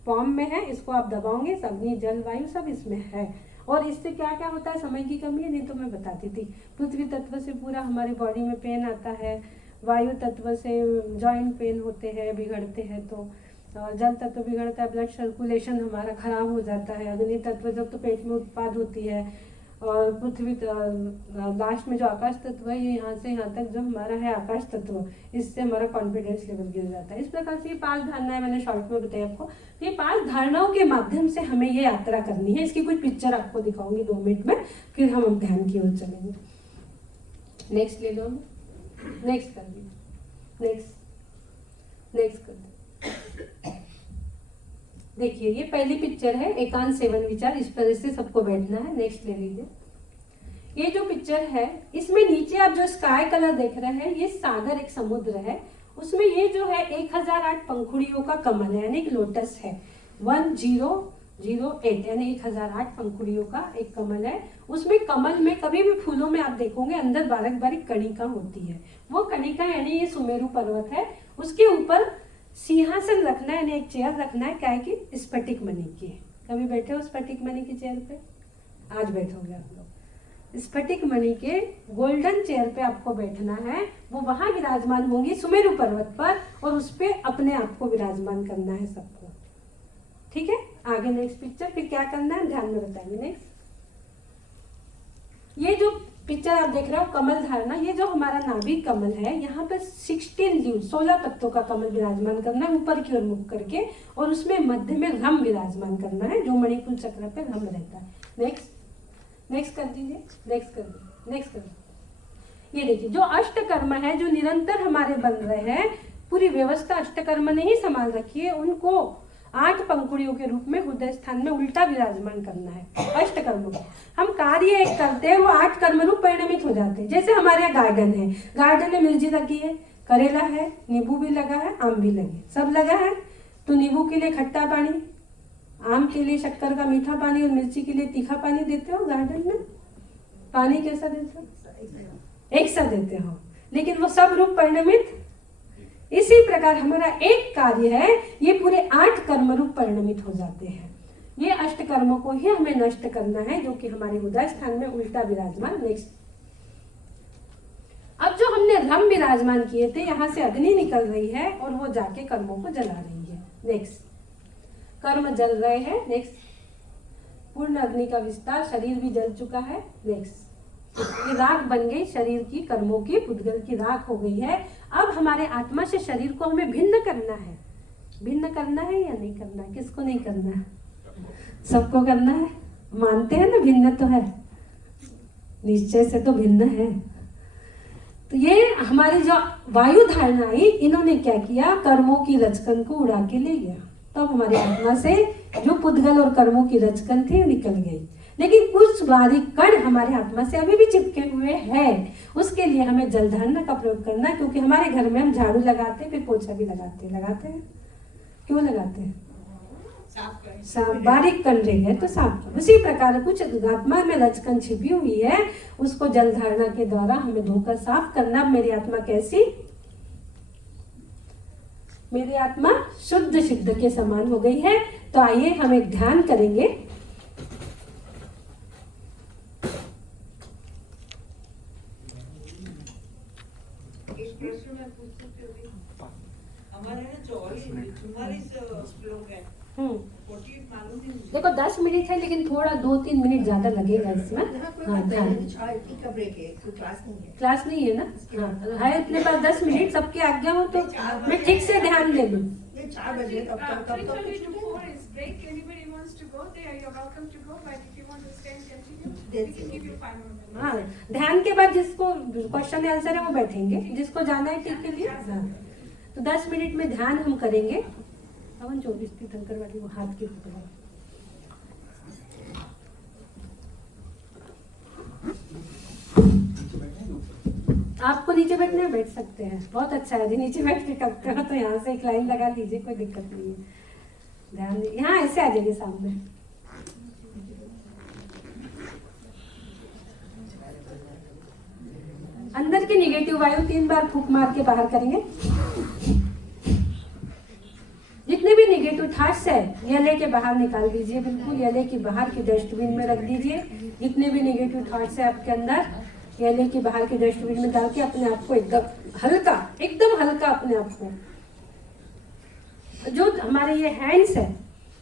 पॉम में है। इसको आप दबाओगे, अग्नि, जल, वायु सब इसमें है। और इससे क्या क्या होता है, समय की कमी है, नहीं तो मैं बताती थी। पृथ्वी तत्व से पूरा हमारी बॉडी में पेन आता है, वायु तत्व से जॉइंट पेन होते हैं, बिगड़ते हैं, तो जल तत्व बिगड़ता है, ब्लड सर्कुलेशन हमारा खराब हो जाता है। अग्नि तत्व जब तो पेट में उत्पाद होती है, और पृथ्वी लास्ट में जो आकाश तत्व है, ये यहाँ से यहाँ तक जो हमारा है आकाश तत्व, इससे हमारा कॉन्फिडेंस लेवल गिर जाता है। इस प्रकार से ये 5 धारणाएं मैंने शॉर्ट में बताई आपको। ये 5 धारणाओं के माध्यम से हमें ये यात्रा करनी है। इसकी कुछ पिक्चर आपको दिखाऊंगी 2 मिनट में, फिर हम ध्यान की ओर चलेंगे। नेक्स्ट ले लो, नेक्स्ट कर दीजिए, नेक्स्ट कर दीजिए। देखिए, ये पहली पिक्चर है, एकांत सेवन विचार। इस तरह से सबको बैठना है। नेक्स्ट ले लीजिए। ये जो पिक्चर है, इसमें नीचे आप जो स्काई कलर देख रहे हैं, ये सागर, एक समुद्र है। उसमें ये जो है 1008 पंखुड़ियों का कमल है, यानी लोटस है। 1008 यानी 1008 पंखुड़ियों का एक कमल है। उसमें कमल में कभी भी फूलों में आप देखोगे अंदर बारीक बारीक कणिका होती है। वो कणिका यानी ये सुमेरु पर्वत है। उसके ऊपर सिंहासन रखना है, यानी एक चेयर रखना है। क्या है कि स्फटिक मणि की। कभी बैठे हो स्फटिक मणि की चेयर पे? आज बैठोगे आप लोग। स्फटिक मणि के गोल्डन चेयर पे आपको बैठना है। वो वहां विराजमान होंगी सुमेरु पर्वत पर, और उस पे अपने आप को विराजमान करना है सबको। ठीक है, आगे नेक्स्ट पिक्चर। फिर क्या करना है ध्यान में बताएंगे। नेक्स्ट, ये जो पिक्चर आप देख रहे हो कमल धारणा, ये जो हमारा नाभिक कमल है, यहाँ पर 16 लीव 16 पत्तों का कमल विराजमान करना है ऊपर की ओर मुख करके, और उसमें मध्य में रम विराजमान करना है, जो मणिपुर चक्र पे रम रहता है। नेक्स्ट कर दीजिए, नेक्स्ट कर दीजिए। ये देखिए, जो अष्टकर्म है, जो निरंतर हमारे बन रहे हैं, पूरी व्यवस्था अष्टकर्म ने ही संभाल रखी है। उनको 8 पंखुड़ियों के रूप में हृदय स्थान में उल्टा विराजमान करना है। अष्टकर्म को हम कार्य एक करते हैं, वो 8 कर्म रूप परिणमित हो जाते हैं। जैसे हमारे यहाँ गार्डन है, गार्डन में मिर्ची रखी है, करेला है, नींबू भी लगा है, आम भी लगे, सब लगा है। तो नींबू के लिए खट्टा पानी, आम के लिए शक्कर का मीठा पानी और मिर्ची के लिए तीखा पानी देते हो गार्डन में। पानी कैसा देते हो? एक सा देते हो, लेकिन वो सब रूप परिणमित। इसी प्रकार हमारा एक कार्य है, ये पूरे 8 कर्म रूप परिणमित हो जाते हैं। ये 8 कर्मों को ही हमें नष्ट करना है, जो कि हमारे उदय स्थान में उल्टा विराजमान। नेक्स्ट, अब जो हमने रम विराजमान किए थे, यहाँ से अग्नि निकल रही है और वो जाके कर्मों को जला रही है। नेक्स्ट, कर्म जल रहे हैं। नेक्स्ट, पूर्ण अग्नि का विस्तार, शरीर भी जल चुका है। नेक्स्ट, ये राख बन गई शरीर की, कर्मों की, पुद्गल की राख हो गई है। अब हमारे आत्मा से शरीर को हमें भिन्न करना है। भिन्न करना है या नहीं करना है? किसको नहीं करना है? सबको करना है। मानते हैं ना भिन्न तो है, निश्चय से तो भिन्न है। तो ये हमारी जो वायु धारणा आई, इन्होंने क्या किया, कर्मों की रचकन को उड़ा के ले गया। तब हमारी आत्मा से जो पुद्गल और कर्मों की रचकन थी निकल गई, लेकिन कुछ बारीक कण हमारे आत्मा से अभी भी चिपके हुए हैं। उसके लिए हमें जल धारणा का प्रयोग करना है, क्योंकि हमारे घर में हम झाड़ू लगाते हैं, फिर पोछा भी लगाते हैं। क्यों लगाते हैं? साफ बारीक कण रह गए तो साफ करो। उसी प्रकार कुछ आत्मा में रचकन छिपी हुई है, उसको जल धारणा के द्वारा हमें धोकर साफ करना। मेरी आत्मा कैसी? मेरी आत्मा शुद्ध सिद्ध के समान हो गई है। तो आइए हम एक ध्यान करेंगे। एक प्रश्न मैं पूछ सकती हूँ? हमारे ना 44 श्लोक है, 48 मालूम नहीं मुझे। देखो 10 मिनट है, लेकिन थोड़ा 2-3 मिनट ज्यादा लगेगा इसमें। हाँ, ध्यान। क्लास नहीं है ना? हाँ, है अपने पास 10 मिनट, सबकी आज्ञा हो तो मैं ठीक से ध्यान ले लूँ। 3:30 to 4 is break. Anybody wants to go there, you're welcome to go. But if you want to stay and continue, we can give you 5 more minutes. हाँ, ध्यान के बाद जिसको क्वेश्चन आंसर है वो बैठेंगे, जिसको जाना है ठीक के लिए। हाँ, तो 10 मिनट में ध्यान हम करेंगे। अवन 24 तीर्थंकर वाली वो हाथ की पुतला। आपको नीचे बैठना है, बैठ सकते हैं, बहुत अच्छा है। नीचे बैठ के करते हो तो यहाँ से एक लाइन लगा लीजिए, कोई दिक्कत नहीं है। ध्यान यहाँ ऐसे आ जाइए सामने। अंदर की निगेटिव वायु 3 बार फूंक मार के बाहर करेंगे। जितने भी निगेटिव थॉट्स है ये लेके बाहर निकाल दीजिए, बिल्कुल ये लेके बाहर की डस्टबिन में रख दीजिए। जितने भी निगेटिव थॉट्स है आपके अंदर, ये लेके बाहर की डस्टबिन में डाल के अपने आप को एकदम हल्का अपने आप को। जो हमारे ये हैंड्स है,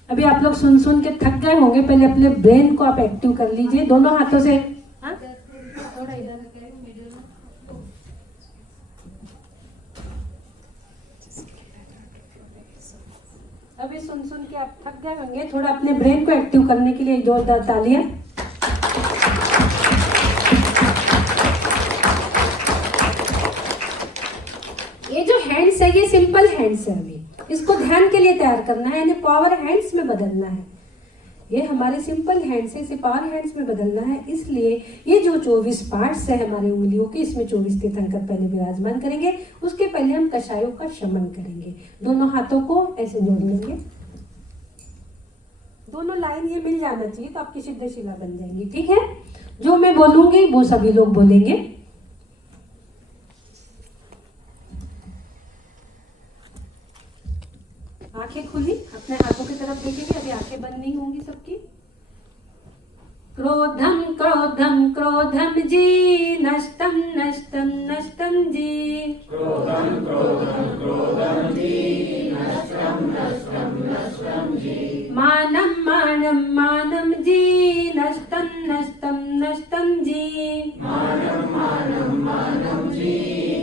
अभी आप लोग सुन सुन के थक गए होंगे, पहले अपने ब्रेन को आप एक्टिव कर लीजिए दोनों हाथों से। हाँ? थोड़ा इधर अभी सुन सुन के आप थक गए होंगे, थोड़ा अपने ब्रेन को एक्टिव करने के लिए जोरदार तालियां। ये जो हैंड्स है ये सिंपल हैंड्स है, अभी इसको ध्यान के लिए तैयार करना है, यानी पावर हैंड्स में बदलना है। ये हमारे सिंपल हैंड्स है, इसे पावर हैंड्स में बदलना है। इसलिए ये जो 24 पार्ट्स है हमारे उंगलियों के, इसमें 24 तीर्थंकर पहले विराजमान करेंगे। उसके पहले हम कषायों का शमन करेंगे। दोनों हाथों को ऐसे जोड़ लेंगे, दोनों लाइन ये मिल जाना चाहिए, तो आपकी सिद्ध शिला बन जाएंगी। ठीक है, जो मैं बोलूंगी वो सभी लोग बोलेंगे। आंखें खुली, अपने हाथों की तरफ देखेंगे। अभी आंखें बंद नहीं होंगी सबकी। क्रोधम क्रोधम क्रोधम जी, नष्टम नष्टम नष्टम जी। क्रोधम क्रोधम क्रोधम जी, नष्टम नष्टम नष्टम जी। मानम मानम मानम जी, नष्टम नष्टम नष्टम जी। मानम मानम मानम जी,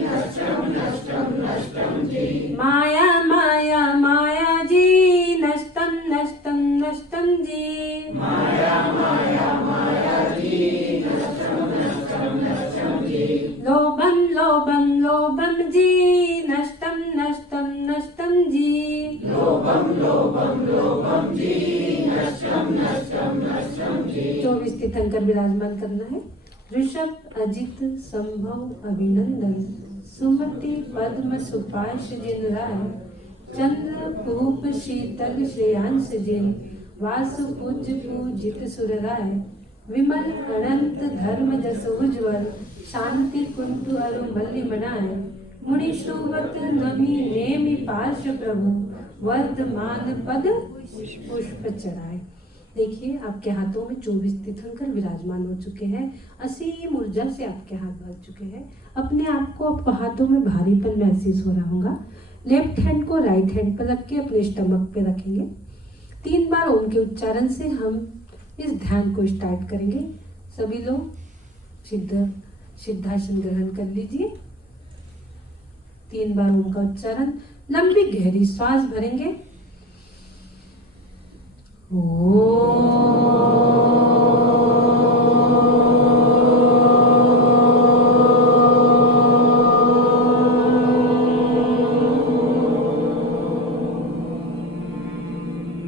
नष्टम नष्टम नष्टम जी। माया माया माया जी, नष्टम नष्टम नष्टम जी। माया माया माया जी, नष्टम नष्टम नष्टम जी। लोभम लोभम लोभम जी, नष्टम नष्टम नष्टम जी। लोभम लोभम लोभम जी, नष्टम नष्टम नष्टम जी। 24 तीर्थंकर विराजमान करना है। ऋषभ अजित संभव अभिनंदन, सुमति पद्म सुपाश जिन राय, चंद्र भूप शीतल श्रेयांश जिन, वासु पूज्य पूजित सुर राय, विमल अनंत धर्म जस उज्ज्वल, शांति कुंतु अरु मल्लि मनाए, मुनि शोभत नमी नेमि पार्श प्रभु, वर्धमान पद पुष्प चढ़ाए। देखिए आपके हाथों में 24 तीर्थंकर विराजमान हो चुके हैं, असीम ऊर्जा से आपके हाथ भर चुके हैं। अपने आप को आपको हाथों में भारीपन महसूस हो रहा होगा। लेफ्ट हैंड को राइट हैंड पर रख के अपने स्टमक पे रखेंगे। 3 बार ओम के उच्चारण से हम इस ध्यान को स्टार्ट करेंगे। सभी लोग सिद्धासन ग्रहण कर लीजिए। 3 बार ओम का उच्चारण, लंबी गहरी श्वास भरेंगे।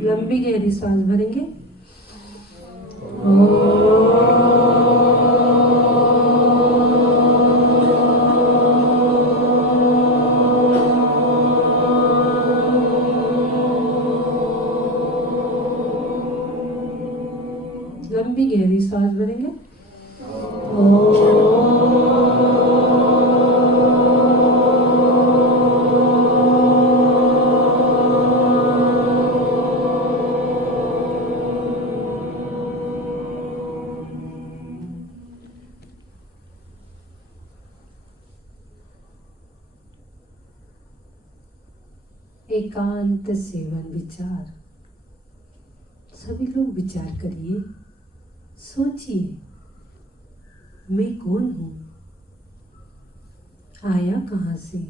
लंबी गहरी सांस भरेंगे। लंबी गहरी सांस भरेंगे। एकांत सेवन विचार। सभी लोग विचार करिए, सोचिए, मैं कौन हूं, आया कहां से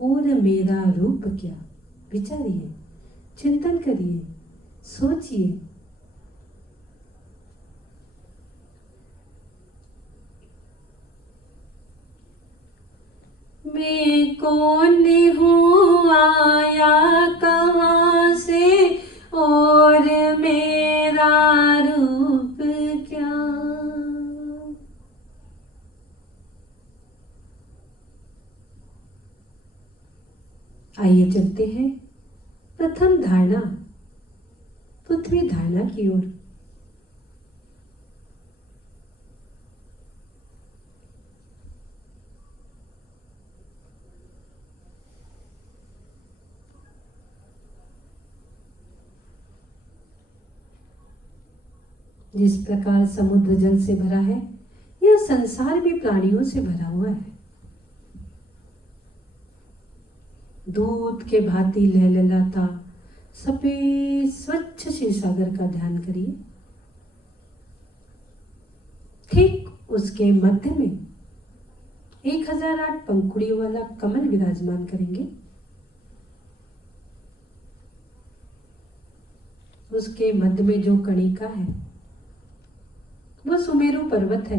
और मेरा रूप क्या। विचारिए, चिंतन करिए, सोचिए। मैं कौन हूँ, आया कहाँ से और मेरा रूप क्या। आइए चलते हैं प्रथम धारणा, पृथ्वी धारणा की ओर। जिस प्रकार समुद्र जल से भरा है, यह संसार भी प्राणियों से भरा हुआ है। दूध के भांति लहलहाता सफेद स्वच्छ क्षीर सागर का ध्यान करिए। ठीक उसके मध्य में 1008 पंखुड़ियों वाला कमल विराजमान करेंगे। उसके मध्य में जो कणिका है वो सुमेरु पर्वत है।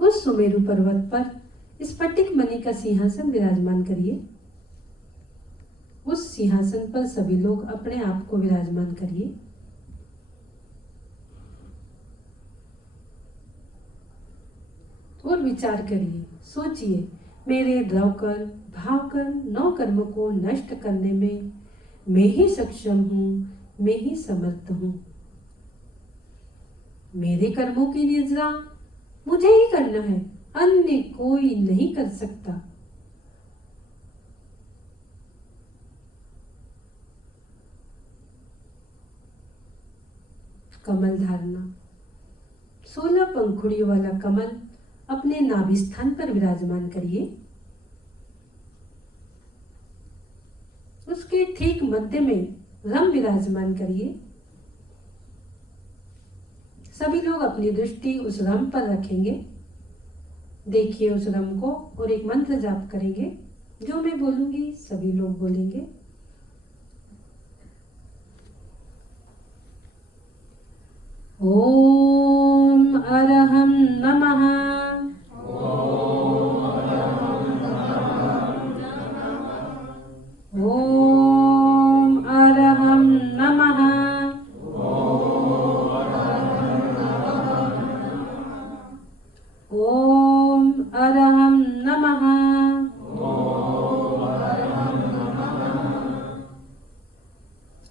उस सुमेरु पर्वत पर स्फटिक मणि का सिंहासन विराजमान करिए। उस सिंहासन पर सभी लोग अपने आप को विराजमान करिए। और विचार करिए, सोचिए, मेरे द्रवकर भावकर 9 कर्म को नष्ट करने में मैं ही सक्षम हूं, मैं ही समर्थ हूं। मेरे कर्मों की निद्रा मुझे ही करना है, अन्य कोई नहीं कर सकता। कमल धारणा। 16 पंखुड़ियों वाला कमल अपने नाभि स्थान पर विराजमान करिए। उसके ठीक मध्य में रम विराजमान करिए। सभी लोग अपनी दृष्टि उस रम पर रखेंगे। देखिए उस रम को और एक मंत्र जाप करेंगे। जो मैं बोलूंगी सभी लोग बोलेंगे। ओम अरहं नमः। ओम अरहं नमः। ओम अरहं नमः।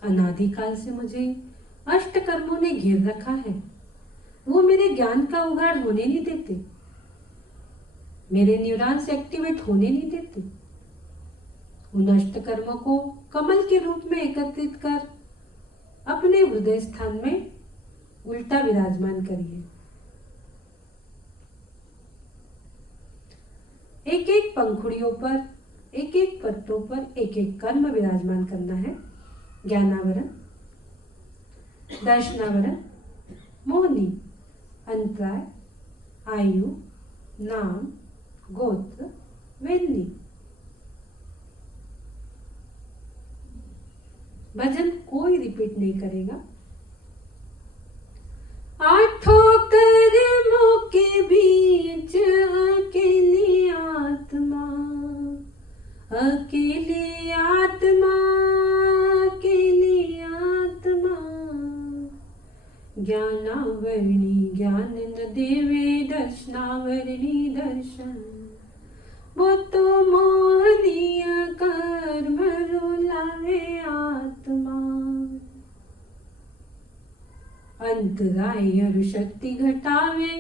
अनादिकाल से मुझे अष्ट कर्मों ने घेर रखा है। वो मेरे ज्ञान का उगाड़ होने नहीं देते, मेरे न्यूरॉन्स एक्टिवेट होने नहीं देते। उन अष्ट कर्मों को कमल के रूप में एकत्रित कर अपने हृदय स्थान में उल्टा विराजमान करिए। एक एक पंखुड़ियों पर, एक एक पत्तों पर एक एक कर्म विराजमान करना है। ज्ञानावरण, दर्शनावरण, मोहनी, अंतराय, आयु, नाम, गोत्र, वेदनी। भजन कोई रिपीट नहीं करेगा। आठों कर्मों के बीच अकेली आत्मा, अकेली आत्मा, अकेली आत्मा। ज्ञानावरणी ज्ञान न देवे, दर्शनावरणी दर्शन। वो तो मोहनीय कर्म रुलावे आत्मा। अंतराय और शक्ति घटावे,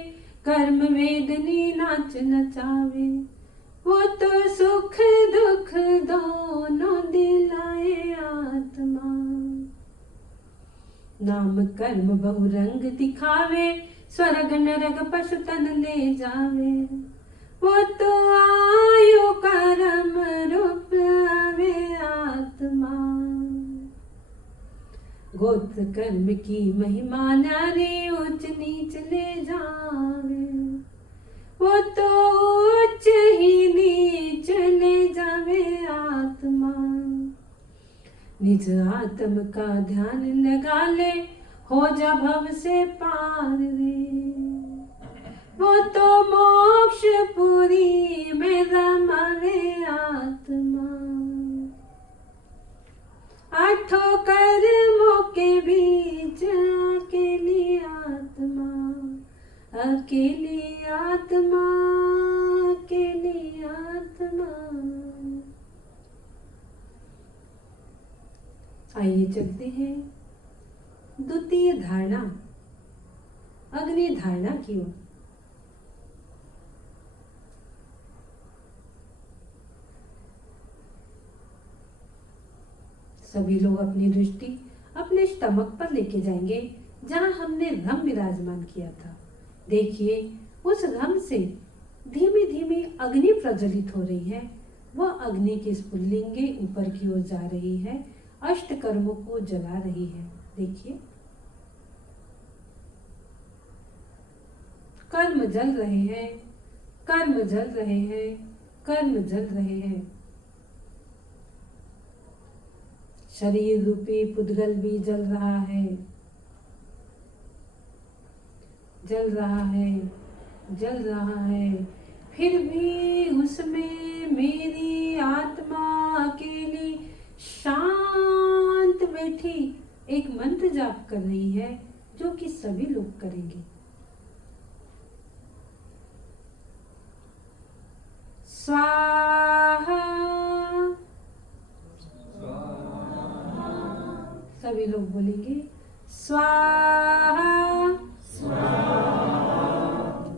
कर्म वेदनी नाच नचावे। वो तो सुख दुख दोनों दिलाए आत्मा। नाम कर्म बहुरंग दिखावे, स्वर्ग नरक पशु तन ले जावे। वो तो आयु कर्म रूप आवे आत्मा। गोत्र कर्म की महिमा नारे उच्च नीच ले जावे। वो तो उच्च ही नीच ले जावे आत्मा। निज आत्म का ध्यान लगा ले, हो जा भव से पार रे। वो तो मोक्ष पुरी में रमावे आत्मा। आठों कर्मों के बीच अकेली आत्मा, अकेली आत्मा, अकेली आत्मा। आइए चलते हैं द्वितीय धारणा, अग्नि धारणा की ओर। सभी लोग अपनी दृष्टि अपने स्टमक पर लेके जाएंगे, जहां हमने रम विराजमान किया था। देखिए, उस रम से धीमी धीमी अग्नि प्रज्वलित हो रही है। वह अग्नि की स्फुल्लिंगे ऊपर की ओर जा रही है, अष्ट कर्मों को जला रही है। देखिए, कर्म जल रहे हैं, कर्म जल रहे हैं, कर्म जल रहे हैं। शरीर रूपी पुद्गल भी जल रहा है, जल रहा है, जल रहा है। फिर भी उसमें मेरी आत्मा अकेली शांत बैठी एक मंत्र जाप कर रही है, जो कि सभी लोग करेंगे। स्वाहा। सभी लोग बोलेंगे स्वाहा, स्वाहा,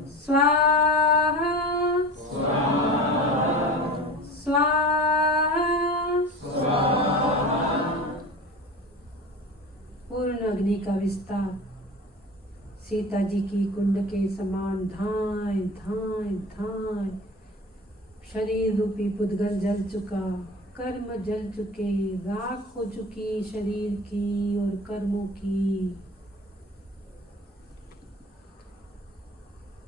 स्वाहा। पूर्ण अग्नि का विस्तार सीता जी की कुंड के समान धाए धाए धाए। शरीर रूपी पुद्गल जल चुका, कर्म जल चुके, राख हो चुकी शरीर की और कर्मों की।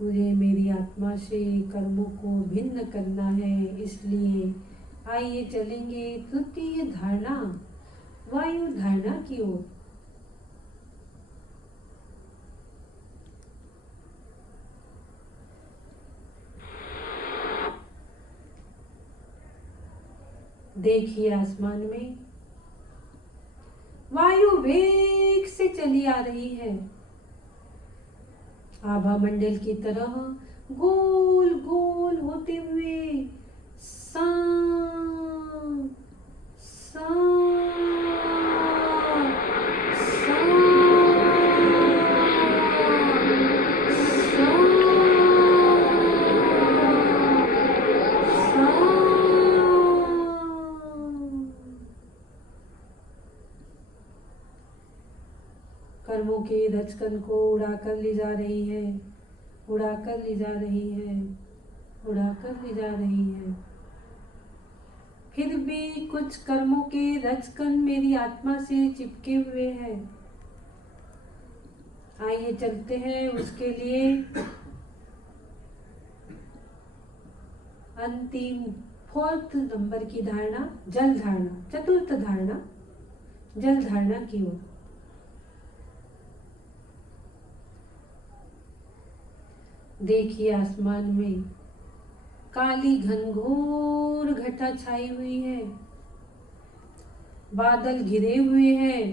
मुझे मेरी आत्मा से कर्मों को भिन्न करना है, इसलिए आइए चलेंगे तृतीय धारणा, वायु धारणा की ओर। देखिए, आसमान में वायु वेग से चली आ रही है। आभा मंडल की तरह गोल गोल होते हुए सा सा सा कर्मों के रचकन को उड़ाकर ले जा रही है, उड़ाकर ले जा रही है, उड़ाकर ले जा रही है। फिर भी कुछ कर्मों के रचकन मेरी आत्मा से चिपके हुए हैं। आइए चलते हैं उसके लिए अंतिम 4th नंबर की धारणा, जल धारणा, चतुर्थ धारणा, जल धारणा की ओर। देखिए आसमान में काली घनघोर घटा छाई हुई है, बादल घिरे हुए हैं,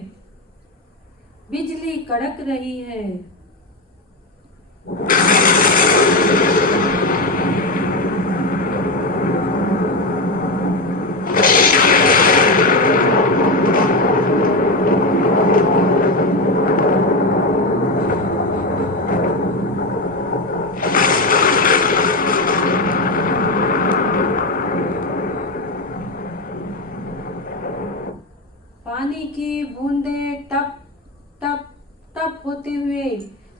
बिजली कड़क रही है। पानी की बूंदे टप टप टप होते हुए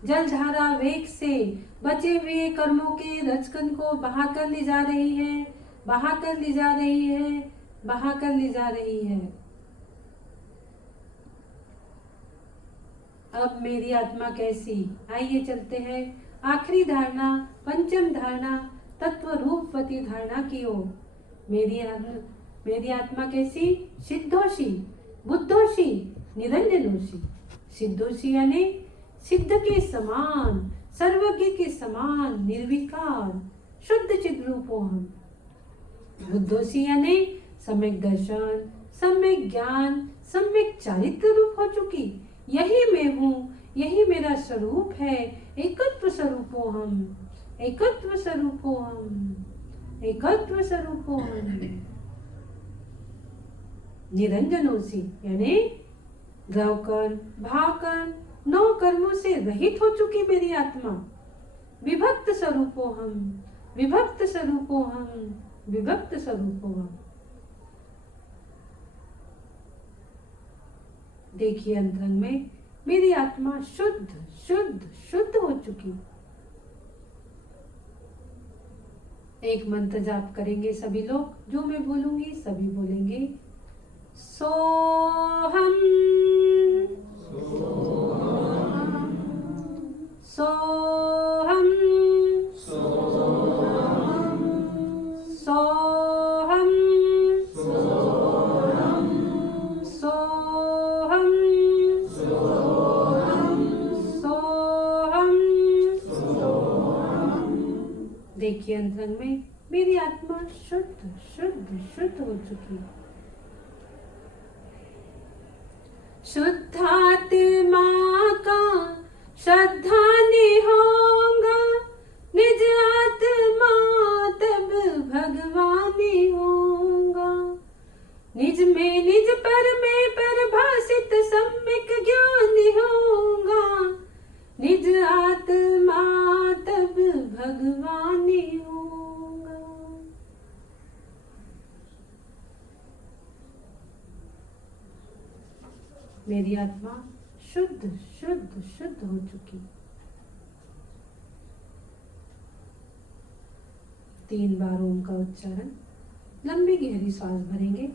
जलधारा वेग से बचे हुए कर्मों के रचकन को बहाकर ले जा रही है, बहाकर ले जा रही है, बहाकर ले जा रही है। अब मेरी आत्मा कैसी? आइए चलते हैं आखिरी धारणा, पंचम धारणा, तत्व रूपवती धारणा की ओर। मेरी आत्मा कैसी? सिद्धोषी, बुद्धोषी, निरंजनोषी। सिद्धोषी यानी सिद्ध के समान, सर्वज्ञ के समान, निर्विकार, शुद्ध चिद रूपो हम। बुद्धोषी यानी सम्यक दर्शन, सम्यक ज्ञान, सम्यक चारित्र रूप हो चुकी। यही मैं हूँ, यही मेरा स्वरूप है। एकत्व स्वरूपो हम, एकत्व स्वरूपो हम, एकत्व स्वरूपो हम। निरंजनोषी यानी द्रवकर्म, भावकर्म, 9 कर्मों से रहित हो चुकी मेरी आत्मा। विभक्त स्वरूपो हम, विभक्त स्वरूपो हम, विभक्त स्वरूपो हम। देखिए अंतरंग में मेरी आत्मा शुद्ध शुद्ध शुद्ध हो चुकी। एक मंत्र जाप करेंगे सभी लोग, जो मैं बोलूंगी सभी बोलेंगे। सोहम सोहम सोहम सोहम सोहम। देखिए अंतरंग में मेरी आत्मा शुद्ध शुद्ध शुद्ध हो चुकी। शुद्धात्मा का श्रद्धा होगा, निज आत्मा तब भगवानी होगा। निज में निज पर में परिभाषित सम्यक ज्ञान होगा। निज आत्मा तब भगवानी होगा। मेरी आत्मा शुद्ध शुद्ध शुद्ध हो चुकी। 3 बार ओम का उच्चारण, लंबी गहरी सांस भरेंगे।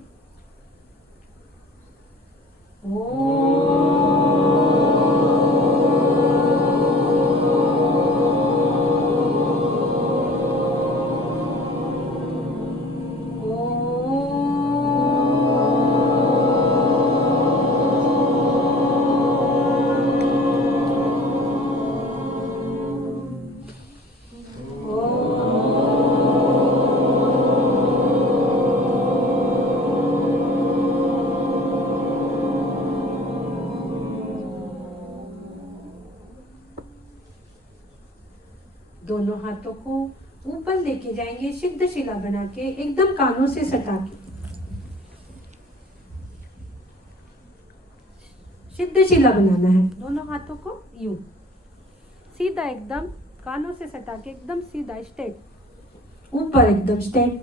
दोनों हाथों को ऊपर लेके जाएंगे सिद्ध शिला बना के, एकदम कानों से सटा के। सिद्ध शिला बनाना है, दोनों हाथों को यूं सीधा एकदम कानों से सटा के, एकदम सीधा स्ट्रेट ऊपर, एकदम स्ट्रेट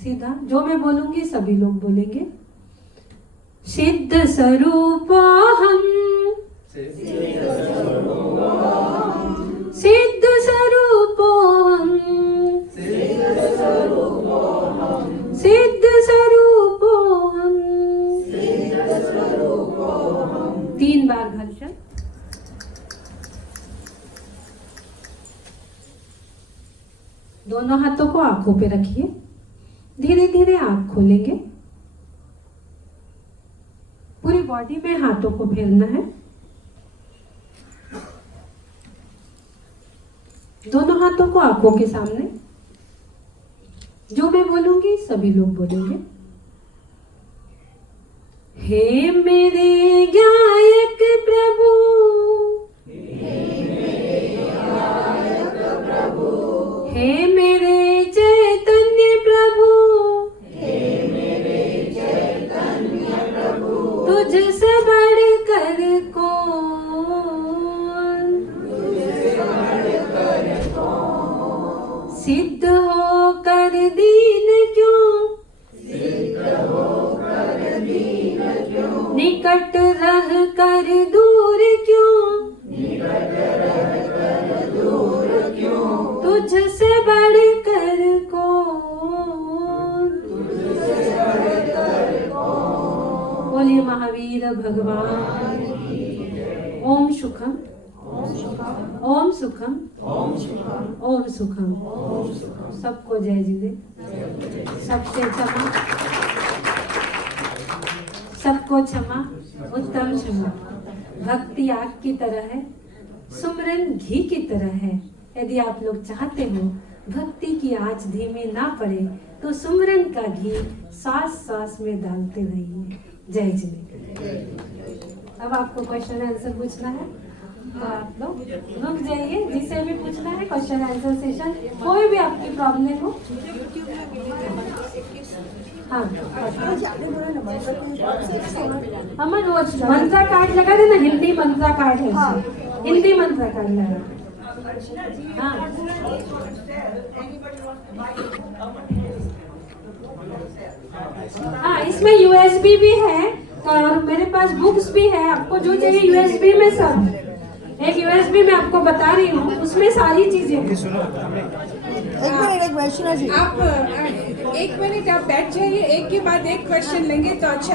सीधा। जो मैं बोलूंगी सभी लोग बोलेंगे। सिद्ध स्वरूपोऽहम्, सिद्ध स्वरूपोऽहम्, सिद्ध स्वरूपोऽहम्। 3 बार घर्षण। दोनों हाथों को आंखों पे रखिए, धीरे धीरे आंख खोलेंगे। पूरी बॉडी में हाथों को फेरना है। दोनों हाथों को आंखों के सामने। जो मैं बोलूंगी सभी लोग बोलेंगे। हे मेरे गायक प्रभु, हे मेरे चैतन्य प्रभु, तुझसे बढ़कर कौन, सिद्ध होकर दीन क्यों, निकट रह कर दूर क्यों, तुझसे बढ़कर कौन। बोलिए महावीर भगवान। ओम सुखम, ओम सुखम, ओम सुखम। सबको जय जिले, सबसे क्षमा, सबको क्षमा, उत्तम क्षमा। भक्ति आग की तरह है, सुमरन घी की तरह है। यदि आप लोग चाहते हो भक्ति की आँच धीमी ना पड़े तो सुमरन का घी सांस सांस में डालते रहिए। जय जिले। अब आपको क्वेश्चन आंसर पूछना है तो आप लोग रुक जाइए। जिसे भी पूछना है क्वेश्चन आंसर सेशन, कोई भी आपकी प्रॉब्लम हो। हाँ अमन, वो मंत्रा कार्ड लगा देना, हिंदी मंत्रा कार्ड है, हिंदी मंत्रा कार्ड लगा। हाँ इसमें यूएसबी भी है और मेरे पास बुक्स भी है। आपको जो चाहिए यूएसबी में सब, एक यूएसबी में आपको बता रही हूँ, उसमें सारी चीजें हैं। आप 1 मिनट आप बैठ जाइए, एक के बाद एक क्वेश्चन लेंगे तो अच्छा